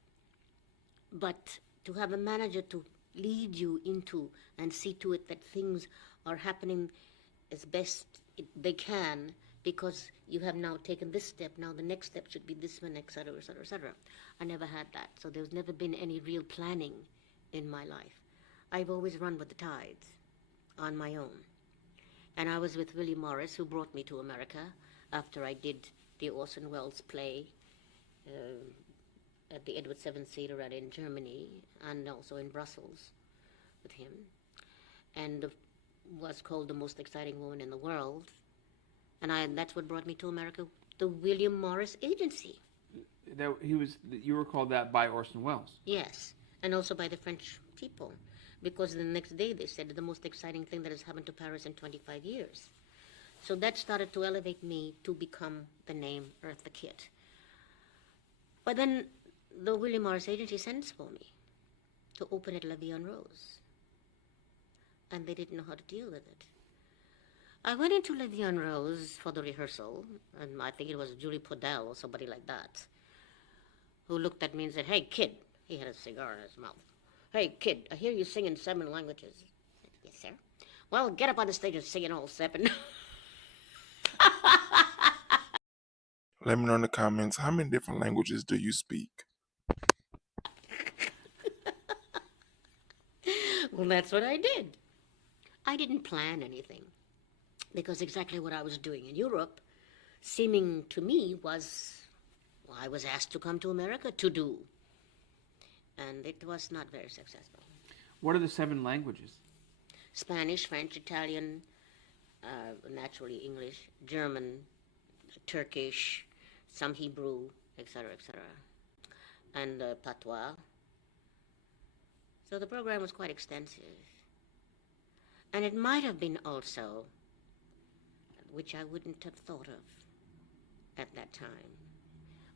But to have a manager to lead you into and see to it that things are happening as best they can, because you have now taken this step, now the next step should be this one, et cetera, et cetera, et cetera. I never had that, so there's never been any real planning in my life. I've always run with the tides on my own. And I was with Willie Morris, who brought me to America after I did the Orson Welles play at the Edward Seventh Theater in Germany, and also in Brussels with him, and was called the most exciting woman in the world. And that's what brought me to America, the William Morris Agency. You were called that by Orson Welles. Yes, and also by the French people, because the next day they said the most exciting thing that has happened to Paris in 25 years. So that started to elevate me to become the name Eartha Kitt. But then the William Morris Agency sent for me to open at La Vie en Rose, and they didn't know how to deal with it. I went into La Vie en Rose for the rehearsal, and I think it was Julie Podell or somebody like that, who looked at me and said, "Hey, kid," he had a cigar in his mouth. "Hey, kid, I hear you sing in 7 languages. I said, "Yes, sir." "Well, get up on the stage and sing in all 7. Let me know in the comments, how many different languages do you speak? Well, that's what I did. I didn't plan anything, because exactly what I was doing in Europe, seeming to me, was I was asked to come to America to do. And it was not very successful. What are the 7 languages? Spanish, French, Italian, naturally English, German, Turkish, some Hebrew, etc., etc., and patois. So the program was quite extensive. And it might have been also, which I wouldn't have thought of at that time.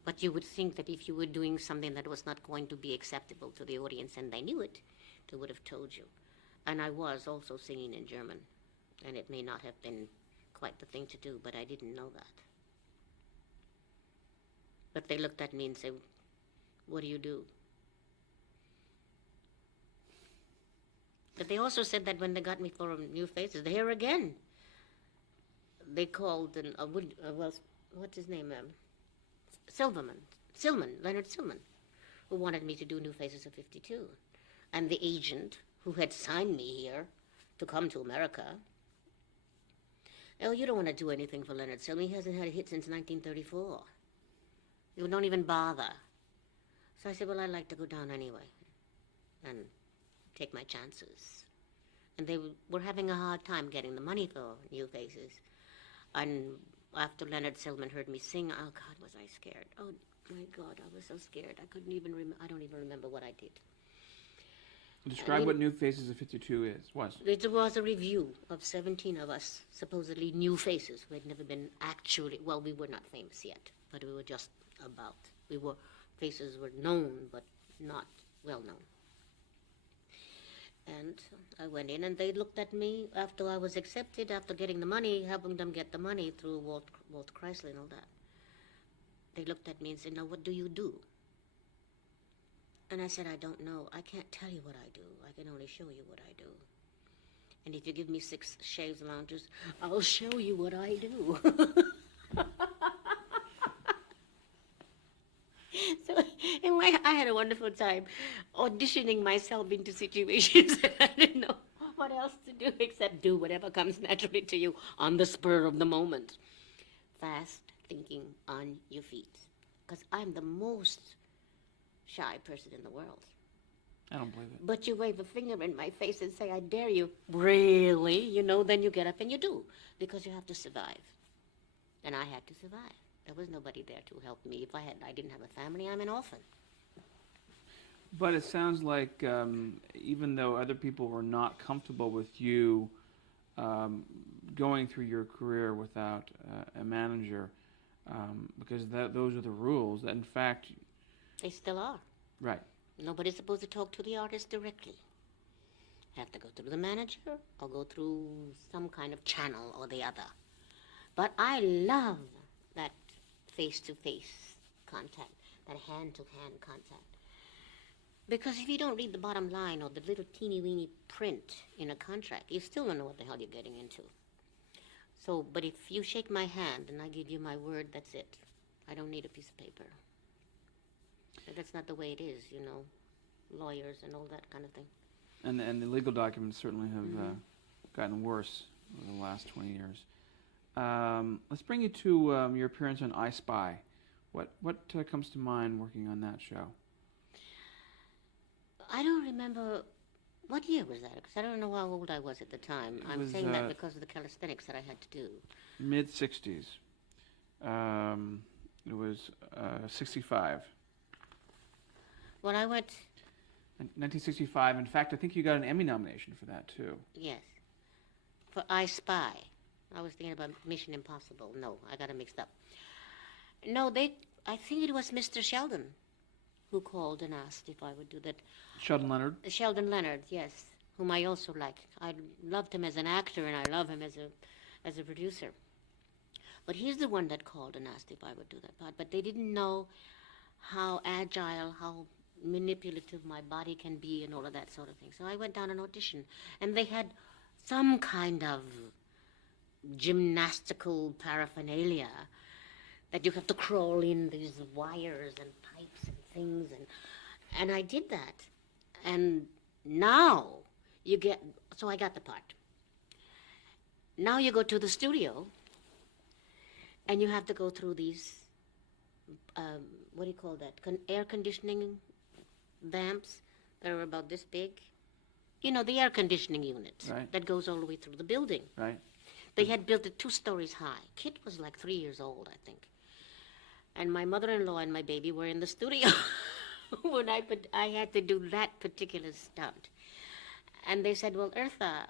But you would think that if you were doing something that was not going to be acceptable to the audience and they knew it, they would have told you. And I was also singing in German, and it may not have been quite the thing to do, but I didn't know that. But they looked at me and said, "What do you do?" But they also said that when they got me for New Faces, here again, they called, what's his name? Leonard Silman, who wanted me to do New Faces of 52. And the agent who had signed me here to come to America, "Oh, you don't want to do anything for Leonard Silman. He hasn't had a hit since 1934. You don't even bother." So I said, "Well, I'd like to go down anyway and take my chances." And they were having a hard time getting the money for New Faces. And after Leonard Silman heard me sing, oh God, was I scared. Oh my God, I was so scared. I couldn't even I don't even remember what I did. Describe what New Faces of 52 was. It was a review of 17 of us, supposedly new faces, who had never been actually, well, we were not famous yet, but we were just about. Faces were known, but not well known. And I went in, and they looked at me after I was accepted, after getting the money, helping them get the money through Walt Chrysler and all that. They looked at me and said, "Now, what do you do?" And I said, "I don't know. I can't tell you what I do. I can only show you what I do. And if you give me 6 chaise lounges, I'll show you what I do." So I had a wonderful time auditioning myself into situations that I didn't know what else to do except do whatever comes naturally to you on the spur of the moment. Fast thinking on your feet. Because I'm the most shy person in the world. I don't believe it. But you wave a finger in my face and say, "I dare you." Really? Then you get up and you do. Because you have to survive. And I had to survive. There was nobody there to help me. If I didn't have a family, I'm an orphan. But it sounds like even though other people were not comfortable with you going through your career without a manager, because those are the rules, that in fact... They still are. Right. Nobody's supposed to talk to the artist directly. Have to go through the manager or go through some kind of channel or the other. But I love that face-to-face contact, that hand-to-hand contact. Because if you don't read the bottom line or the little teeny-weeny print in a contract, you still don't know what the hell you're getting into. So, but if you shake my hand and I give you my word, that's it. I don't need a piece of paper. But that's not the way it is, lawyers and all that kind of thing. And the legal documents certainly have gotten worse over the last 20 years. Let's bring you to your appearance on I Spy. What comes to mind working on that show? I don't remember What year was that? Because I don't know how old I was at the time. I'm was, saying that because of the calisthenics that I had to do. Mid 60s. It was 65. Well, I went, 1965. In fact, I think you got an Emmy nomination for that too. yes, for I Spy. I was thinking about Mission Impossible. No, I got it mixed up. No, I think it was Mr. Sheldon who called and asked if I would do that. Sheldon Leonard. Sheldon Leonard, yes, whom I also like. I loved him as an actor, and I love him as a producer. But he's the one that called and asked if I would do that part. But they didn't know how agile, how manipulative my body can be, and all of that sort of thing. So I went down and auditioned, and they had some kind of gymnastical paraphernalia that you have to crawl in these wires and pipes and things, and I did that. And now so I got the part. Now you go to the studio and you have to go through these, what do you call that, air conditioning vamps that are about this big. You know, the air conditioning unit Right. that goes all the way through the building. Right. They had built it 2 stories high. Kit was like 3 years old, I think. And my mother-in-law and my baby were in the studio when I had to do that particular stunt. And they said, well, Eartha,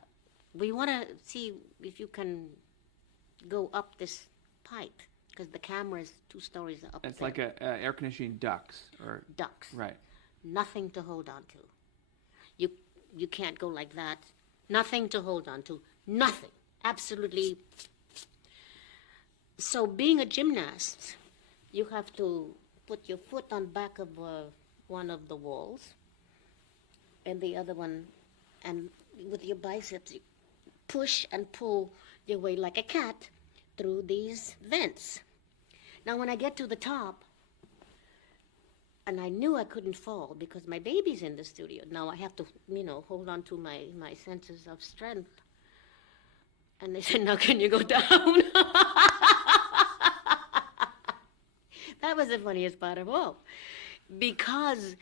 we want to see if you can go up this pipe, because the camera is 2 stories up. It's there. like a air conditioning ducts or Ducks. right. Nothing to hold on to. You can't go like that. Nothing to hold on to. Nothing. Absolutely. So being a gymnast, you have to put your foot on back of one of the walls and the other one, and with your biceps, you push and pull your way like a cat through these vents. Now, when I get to the top, and I knew I couldn't fall because my baby's in the studio. Now I have to, hold on to my senses of strength. And they said, now can you go down? That was the funniest part of all. Because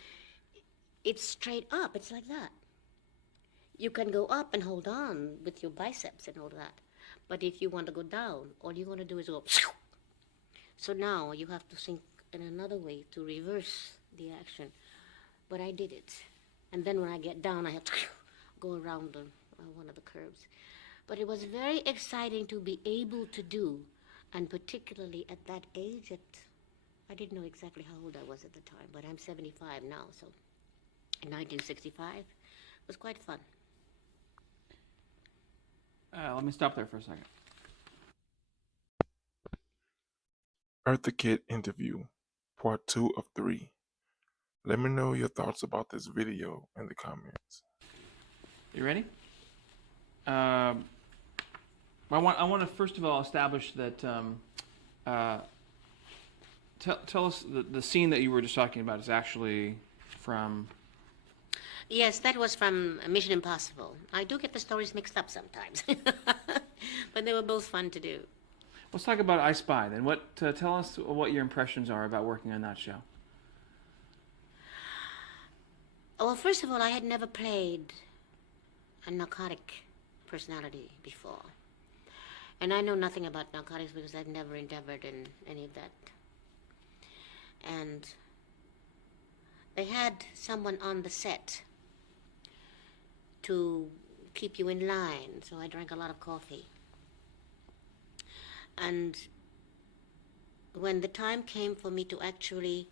it's straight up. It's like that. You can go up and hold on with your biceps and all that. But if you want to go down, all you want to do is go. So now you have to think in another way to reverse the action. But I did it. And then when I get down, I have to go around one of the curves. But it was very exciting to be able to do, and particularly at that age, I didn't know exactly how old I was at the time, but I'm 75 now, so in 1965, it was quite fun. Let me stop there for a second. Eartha Kitt interview, part 2 of 3. Let me know your thoughts about this video in the comments. You ready? I want to first of all establish that. Tell us the scene that you were just talking about is actually from. Yes, that was from Mission Impossible. I do get the stories mixed up sometimes, but they were both fun to do. Let's talk about I Spy then. Tell us what your impressions are about working on that show. Well, first of all, I had never played a narcotic personality before. And I know nothing about narcotics because I've never endeavored in any of that. And they had someone on the set to keep you in line, so I drank a lot of coffee. And when the time came for me to actually,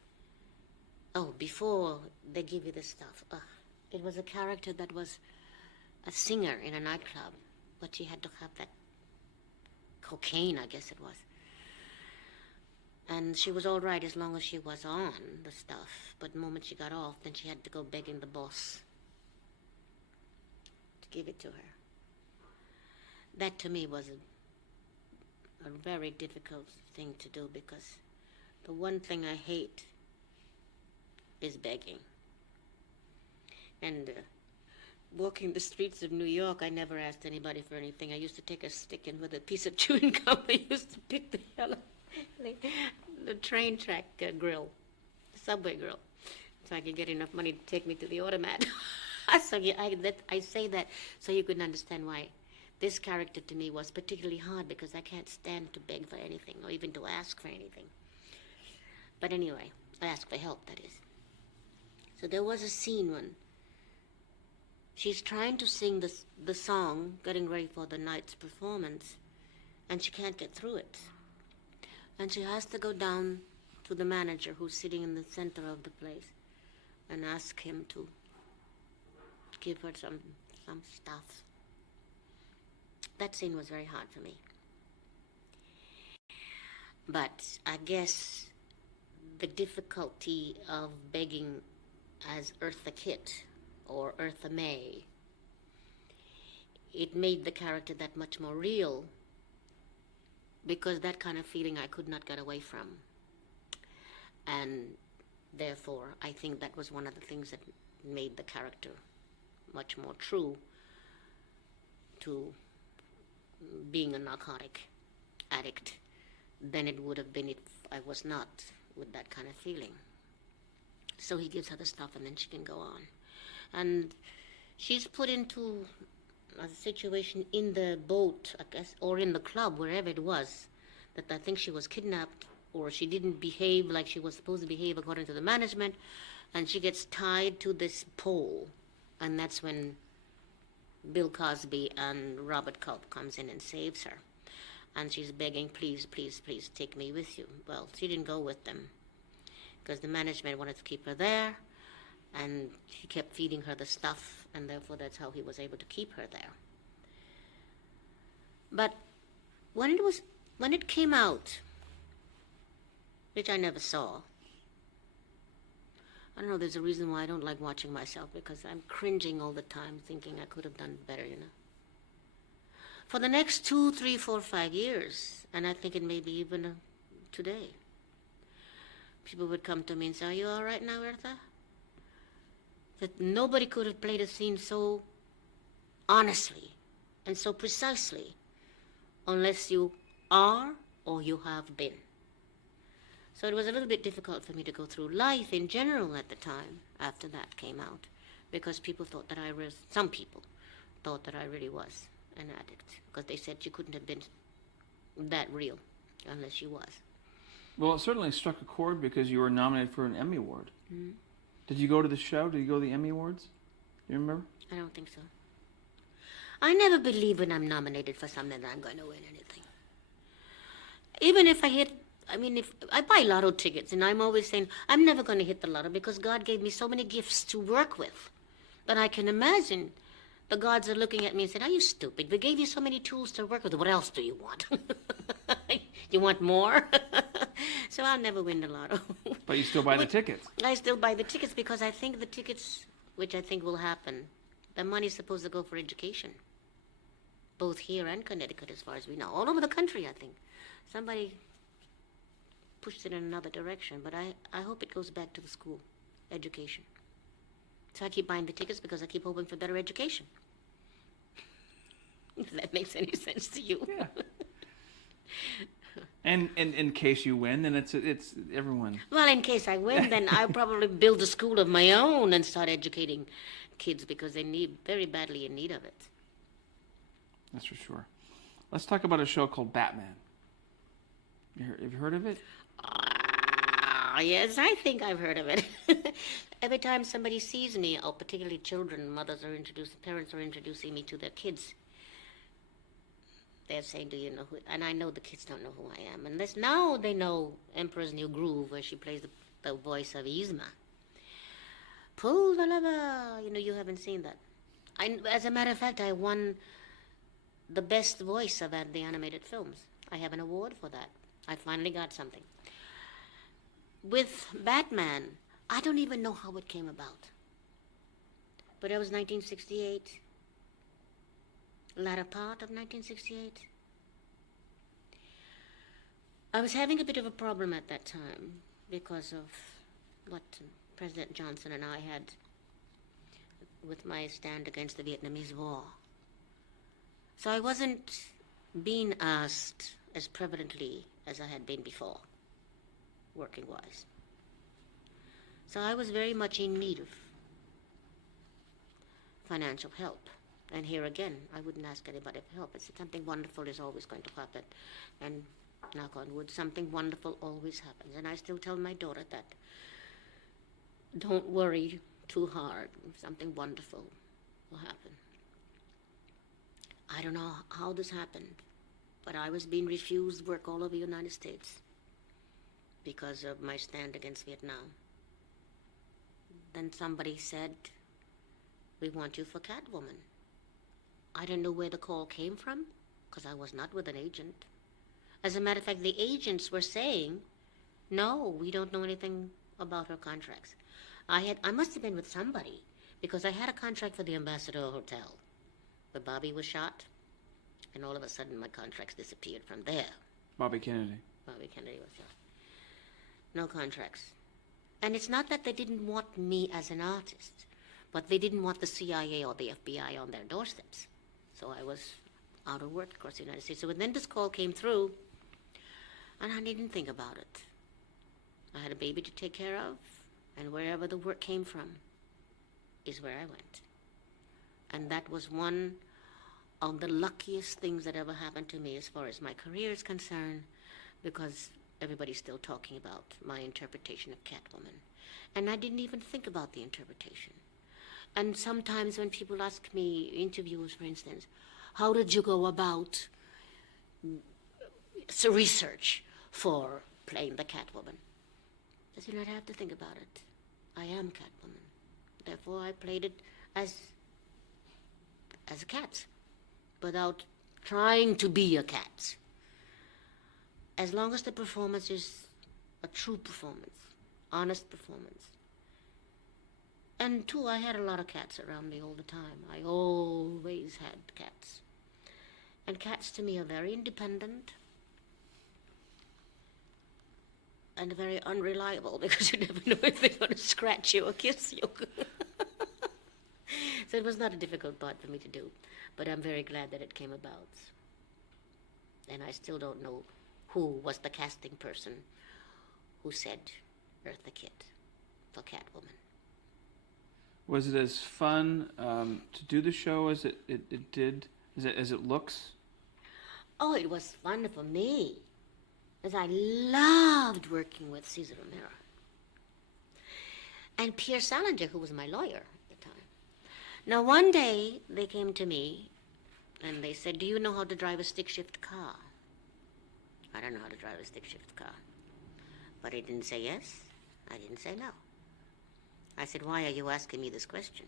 before they give you the stuff, it was a character that was a singer in a nightclub, but she had to have that cocaine, I guess it was. And she was all right as long as she was on the stuff, but the moment she got off, then she had to go begging the boss to give it to her. That to me was a very difficult thing to do, because the one thing I hate is begging. And walking the streets of New York, I never asked anybody for anything. I used to take a stick and with a piece of chewing gum, I used to pick the hell out the train track grill, the subway grill, so I could get enough money to take me to the automat. So I say that so you can understand why this character to me was particularly hard, because I can't stand to beg for anything or even to ask for anything. But anyway, I ask for help, that is. So there was a scene when she's trying to sing the song, getting ready for the night's performance, and she can't get through it. And she has to go down to the manager who's sitting in the center of the place and ask him to give her some stuff. That scene was very hard for me. But I guess the difficulty of begging as Eartha Kitt or Eartha May, it made the character that much more real, because that kind of feeling I could not get away from. And therefore, I think that was one of the things that made the character much more true to being a narcotic addict than it would have been if I was not with that kind of feeling. So he gives her the stuff and then she can go on. And she's put into a situation in the boat, I guess, or in the club, wherever it was, that I think she was kidnapped, or she didn't behave like she was supposed to behave according to the management, and she gets tied to this pole. And that's when Bill Cosby and Robert Culp comes in and saves her. And she's begging, please, please, please take me with you. Well, she didn't go with them because the management wanted to keep her there, and he kept feeding her the stuff, and therefore that's how he was able to keep her there. But when it came out, which I never saw, I don't know, there's a reason why I don't like watching myself, because I'm cringing all the time, thinking I could have done better, you know. For the next 2, 3, 4, 5 years, and I think it may be even today, people would come to me and say, are you all right now, Eartha? That nobody could have played a scene so honestly and so precisely unless you are or you have been. So it was a little bit difficult for me to go through life in general at the time after that came out, because people thought that some people thought that I really was an addict, because they said you couldn't have been that real unless you was. Well, it certainly struck a chord because you were nominated for an Emmy Award. Mm-hmm. Did you go to the show? Did you go to the Emmy Awards? You remember? I don't think so. I never believe when I'm nominated for something that I'm going to win anything. Even if if I buy lotto tickets, and I'm always saying, I'm never going to hit the lotto because God gave me so many gifts to work with that I can imagine the gods are looking at me and saying, are you stupid? We gave you so many tools to work with. What else do you want? You want more? So I'll never win the lotto. But you still buy the tickets. I still buy the tickets because I think the tickets, which I think will happen, the money's supposed to go for education, both here and Connecticut, as far as we know. All over the country, I think. Somebody pushed it in another direction, but I hope it goes back to the school, education. So I keep buying the tickets because I keep hoping for better education. If that makes any sense to you. Yeah. And in case you win, then it's everyone. Well, in case I win, then I'll probably build a school of my own and start educating kids, because they need very badly in need of it. That's for sure. Let's talk about a show called Batman. Have you heard of it? Yes, I think I've heard of it. Every time somebody sees me, or particularly children, parents are introducing me to their kids, they're saying, do you know who? And I know the kids don't know who I am. Unless now they know Emperor's New Groove, where she plays the voice of Yzma. Pull the lever. You haven't seen that. As a matter of fact, I won the best voice of the animated films. I have an award for that. I finally got something. With Batman, I don't even know how it came about. But it was 1968. Latter part of 1968. I was having a bit of a problem at that time because of what President Johnson and I had with my stand against the Vietnamese War. So I wasn't being asked as prevalently as I had been before, working-wise. So I was very much in need of financial help. And here again, I wouldn't ask anybody for help. I said something wonderful is always going to happen. And knock on wood, something wonderful always happens. And I still tell my daughter that. Don't worry too hard. Something wonderful will happen. I don't know how this happened, but I was being refused work all over the United States because of my stand against Vietnam. Then somebody said, we want you for Catwoman. I didn't know where the call came from because I was not with an agent. As a matter of fact, the agents were saying, no, we don't know anything about her contracts. I must have been with somebody because I had a contract for the Ambassador Hotel where Bobby was shot, and all of a sudden my contracts disappeared from there. Bobby Kennedy. Bobby Kennedy was shot. No contracts. And it's not that they didn't want me as an artist, but they didn't want the CIA or the FBI on their doorsteps. So I was out of work across the United States. So then this call came through, and I didn't think about it. I had a baby to take care of, and wherever the work came from is where I went. And that was one of the luckiest things that ever happened to me as far as my career is concerned, because everybody's still talking about my interpretation of Catwoman. And I didn't even think about the interpretation. And sometimes when people ask me, interviewers for instance, how did you go about research for playing the Catwoman? I said, I'd have to think about it. I am Catwoman. Therefore, I played it as a cat, without trying to be a cat. As long as the performance is a true performance, honest performance. And two, I had a lot of cats around me all the time. I always had cats. And cats to me are very independent and very unreliable because you never know if they're going to scratch you or kiss you. So it was not a difficult part for me to do, but I'm very glad that it came about. And I still don't know who was the casting person who said Eartha Kitt for Catwoman. Was it as fun to do the show as it did, as it looks? Oh, it was fun for me, as I loved working with Cesar Romero. And Pierre Salinger, who was my lawyer at the time. Now, one day, they came to me, and they said, do you know how to drive a stick-shift car? I don't know how to drive a stick-shift car. But I didn't say yes. I didn't say no. I said, why are you asking me this question?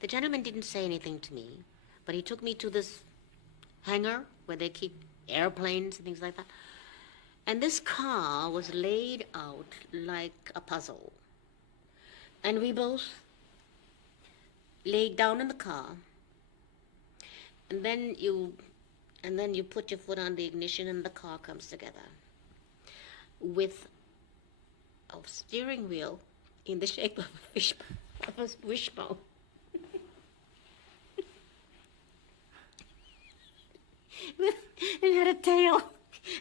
The gentleman didn't say anything to me, but he took me to this hangar where they keep airplanes and things like that. And this car was laid out like a puzzle. And we both laid down in the car, and then you put your foot on the ignition and the car comes together with a steering wheel in the shape of a wishbone. It had a tail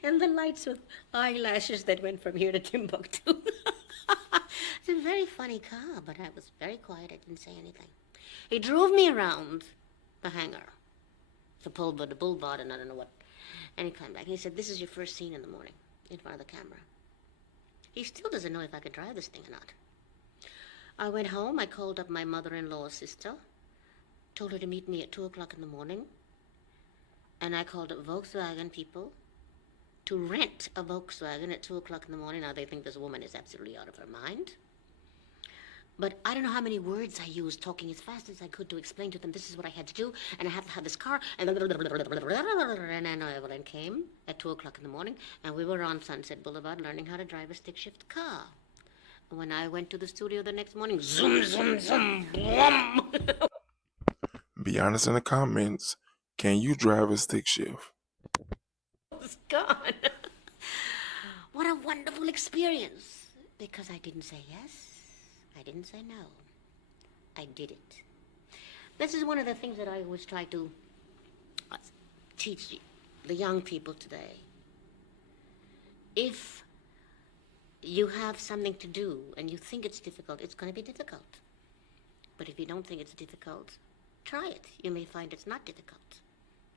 and the lights with eyelashes that went from here to Timbuktu. It's a very funny car, but I was very quiet. I didn't say anything. He drove me around the hangar, the boulevard, and I don't know what. And he came back and he said, this is your first scene in the morning in front of the camera. He still doesn't know if I could drive this thing or not. I went home. I called up my mother-in-law's sister, told her to meet me at 2 o'clock in the morning. And I called up Volkswagen people to rent a Volkswagen at 2 o'clock in the morning. Now they think this woman is absolutely out of her mind. But I don't know how many words I used, talking as fast as I could to explain to them this is what I had to do, and I have to have this car, and then Evelyn came at 2 o'clock in the morning, and we were on Sunset Boulevard learning how to drive a stick-shift car. And when I went to the studio the next morning, zoom, zoom, zoom, boom. Be honest in the comments. Can you drive a stick shift? It was gone. What a wonderful experience. Because I didn't say yes. I didn't say no. I did it. This is one of the things that I always try to teach the young people today. If you have something to do and you think it's difficult, it's going to be difficult. But if you don't think it's difficult, try it. You may find it's not difficult.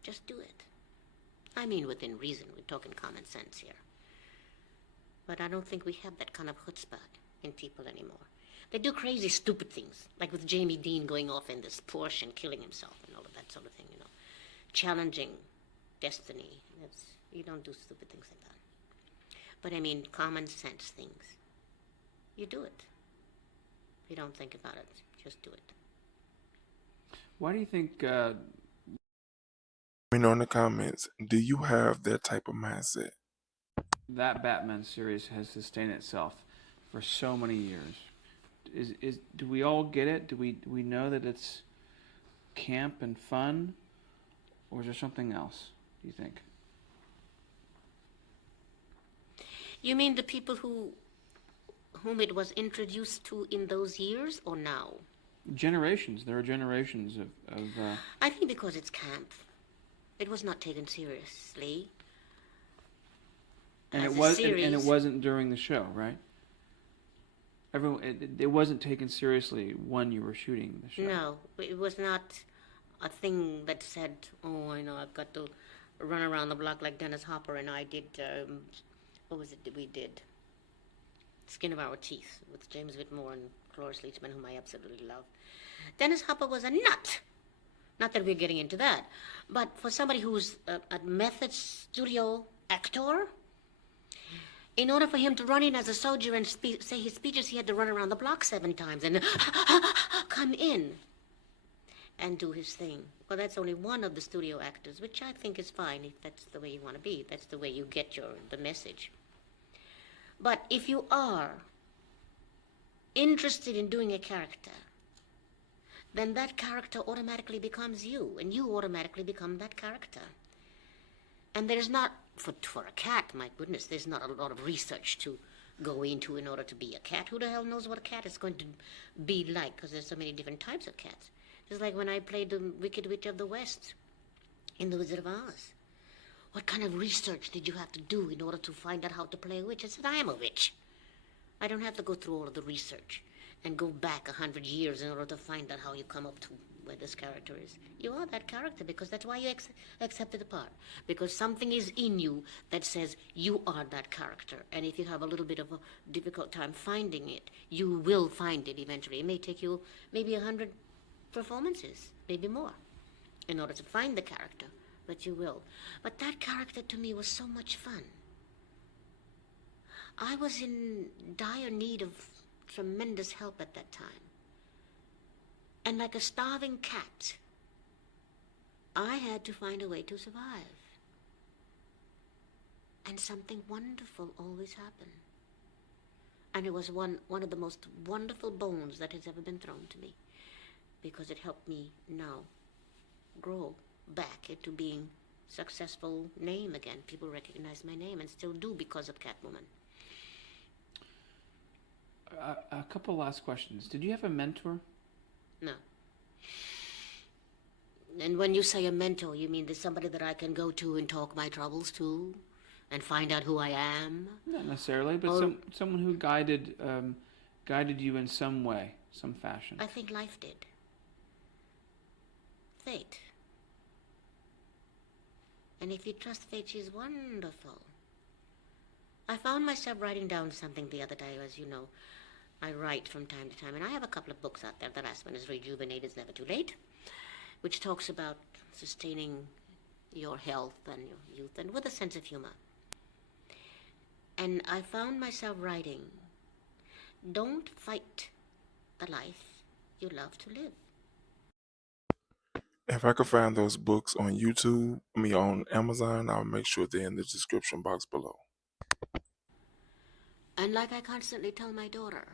Just do it. I mean, within reason. We're talking common sense here. But I don't think we have that kind of chutzpah in people anymore. They do crazy, stupid things, like with Jamie Dean going off in this Porsche and killing himself and all of that sort of thing, challenging destiny. You don't do stupid things like that. But I mean, common sense things. You do it. If you don't think about it, just do it. Why do you think Let me know in the comments, do you have that type of mindset? that Batman series has sustained itself for so many years? Do we all get it? Do we know that it's camp and fun, or is there something else, do you think? You mean the people whom it was introduced to in those years, or now? Generations. There are generations of I think because it's camp. It was not taken seriously. and as it a was series. and it wasn't during the show, right? Everyone, it wasn't taken seriously when you were shooting the show. No, it was not a thing that said, oh, I know, I've got to run around the block like Dennis Hopper and I did, what was it that we did? Skin of Our Teeth with James Whitmore and Cloris Leachman, whom I absolutely love. Dennis Hopper was a nut. Not that we're getting into that, but for somebody who's a method studio actor, in order for him to run in as a soldier and say his speeches, he had to run around the block 7 times and come in and do his thing. Well, that's only one of the studio actors, which I think is fine if that's the way you want to be. That's the way you get the message. But if you are interested in doing a character, then that character automatically becomes you, and you automatically become that character. And there is not, for a cat, my goodness, there's not a lot of research to go into in order to be a cat. Who the hell knows what a cat is going to be like, because there's so many different types of cats. Just like when I played the Wicked Witch of the West in The Wizard of Oz. What kind of research did you have to do in order to find out how to play a witch? I said, I am a witch. I don't have to go through all of the research and go back 100 years in order to find out how you come up to where this character is. You are that character because that's why you accepted the part. Because something is in you that says you are that character. And if you have a little bit of a difficult time finding it, you will find it eventually. It may take you maybe 100 performances, maybe more, in order to find the character. But you will. But that character to me was so much fun. I was in dire need of tremendous help at that time. And like a starving cat, I had to find a way to survive. And something wonderful always happened. And it was one of the most wonderful bones that has ever been thrown to me, because it helped me now grow back into being successful name again. People recognize my name and still do because of Catwoman. A couple last questions. Did you have a mentor? No. And when you say a mentor, you mean there's somebody that I can go to and talk my troubles to and find out who I am? Not necessarily, but someone who guided you in some way, some fashion. I think life did. Fate. And if you trust fate, she's wonderful. I found myself writing down something the other day. As you know, I write from time to time, and I have a couple of books out there. The last one is Rejuvenate It's Never Too Late, which talks about sustaining your health and your youth, and with a sense of humor. And I found myself writing, don't fight the life you love to live. If I could find those books on YouTube, on Amazon, I'll make sure they're in the description box below. And like I constantly tell my daughter,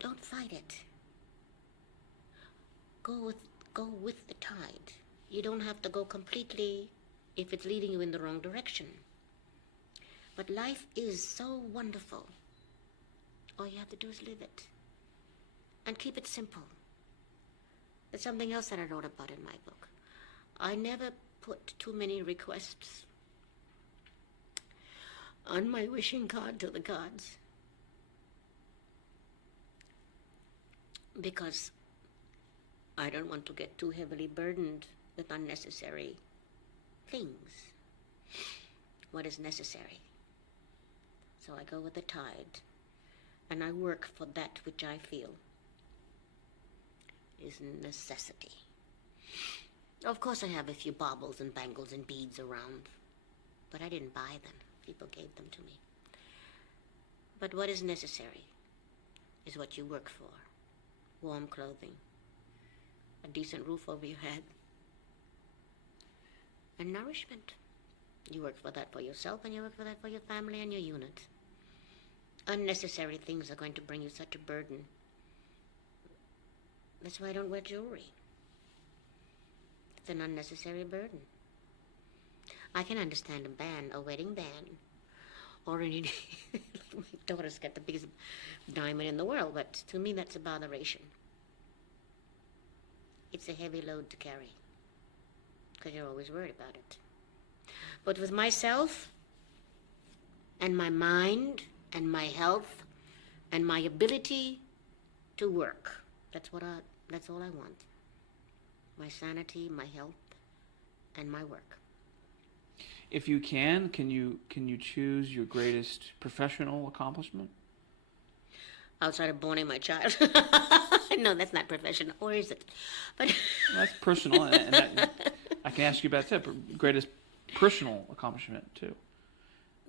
don't fight it. Go with the tide. You don't have to go completely if it's leading you in the wrong direction. But life is so wonderful. All you have to do is live it. And keep it simple. There's something else that I wrote about in my book. I never put too many requests on my wishing card to the gods. because I don't want to get too heavily burdened with unnecessary things. What is necessary? So I go with the tide, and I work for that which I feel is necessity. Of course I have a few baubles and bangles and beads around, but I didn't buy them. People gave them to me. But what is necessary is what you work for. Warm clothing, a decent roof over your head, and nourishment. You work for that for yourself, and you work for that for your family and your unit. Unnecessary things are going to bring you such a burden. That's why I don't wear jewelry. It's an unnecessary burden. I can understand a wedding band, or my daughter's got the biggest diamond in the world, but to me that's a botheration. It's a heavy load to carry, because you're always worried about it. But with myself, and my mind, and my health, and my ability to work, that's all I want. My sanity, my health, and my work. If you can you choose your greatest professional accomplishment? Outside of borning my child. No, that's not professional. Or is it? But Well, that's personal, and that, I can ask you about that. But greatest personal accomplishment too.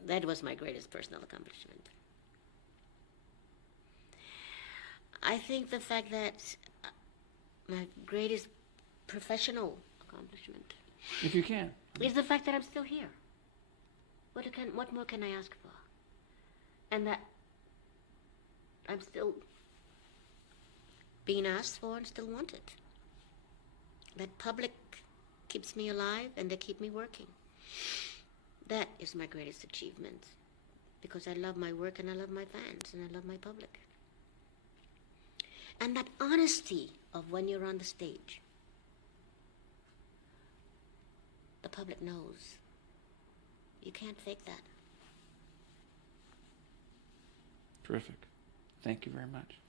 that was my greatest personal accomplishment. I think the fact that my greatest professional accomplishment If you can. is the fact that I'm still here. What more can I ask for? And that I'm still being asked for and still wanted. That public keeps me alive and they keep me working. That is my greatest achievement, because I love my work and I love my fans and I love my public. And that honesty of when you're on the stage. The public knows. You can't fake that. Terrific. Thank you very much.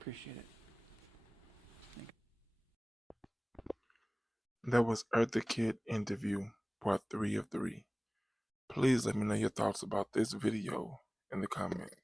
Appreciate it. That was Eartha Kitt interview, part 3 of 3. Please let me know your thoughts about this video in the comments.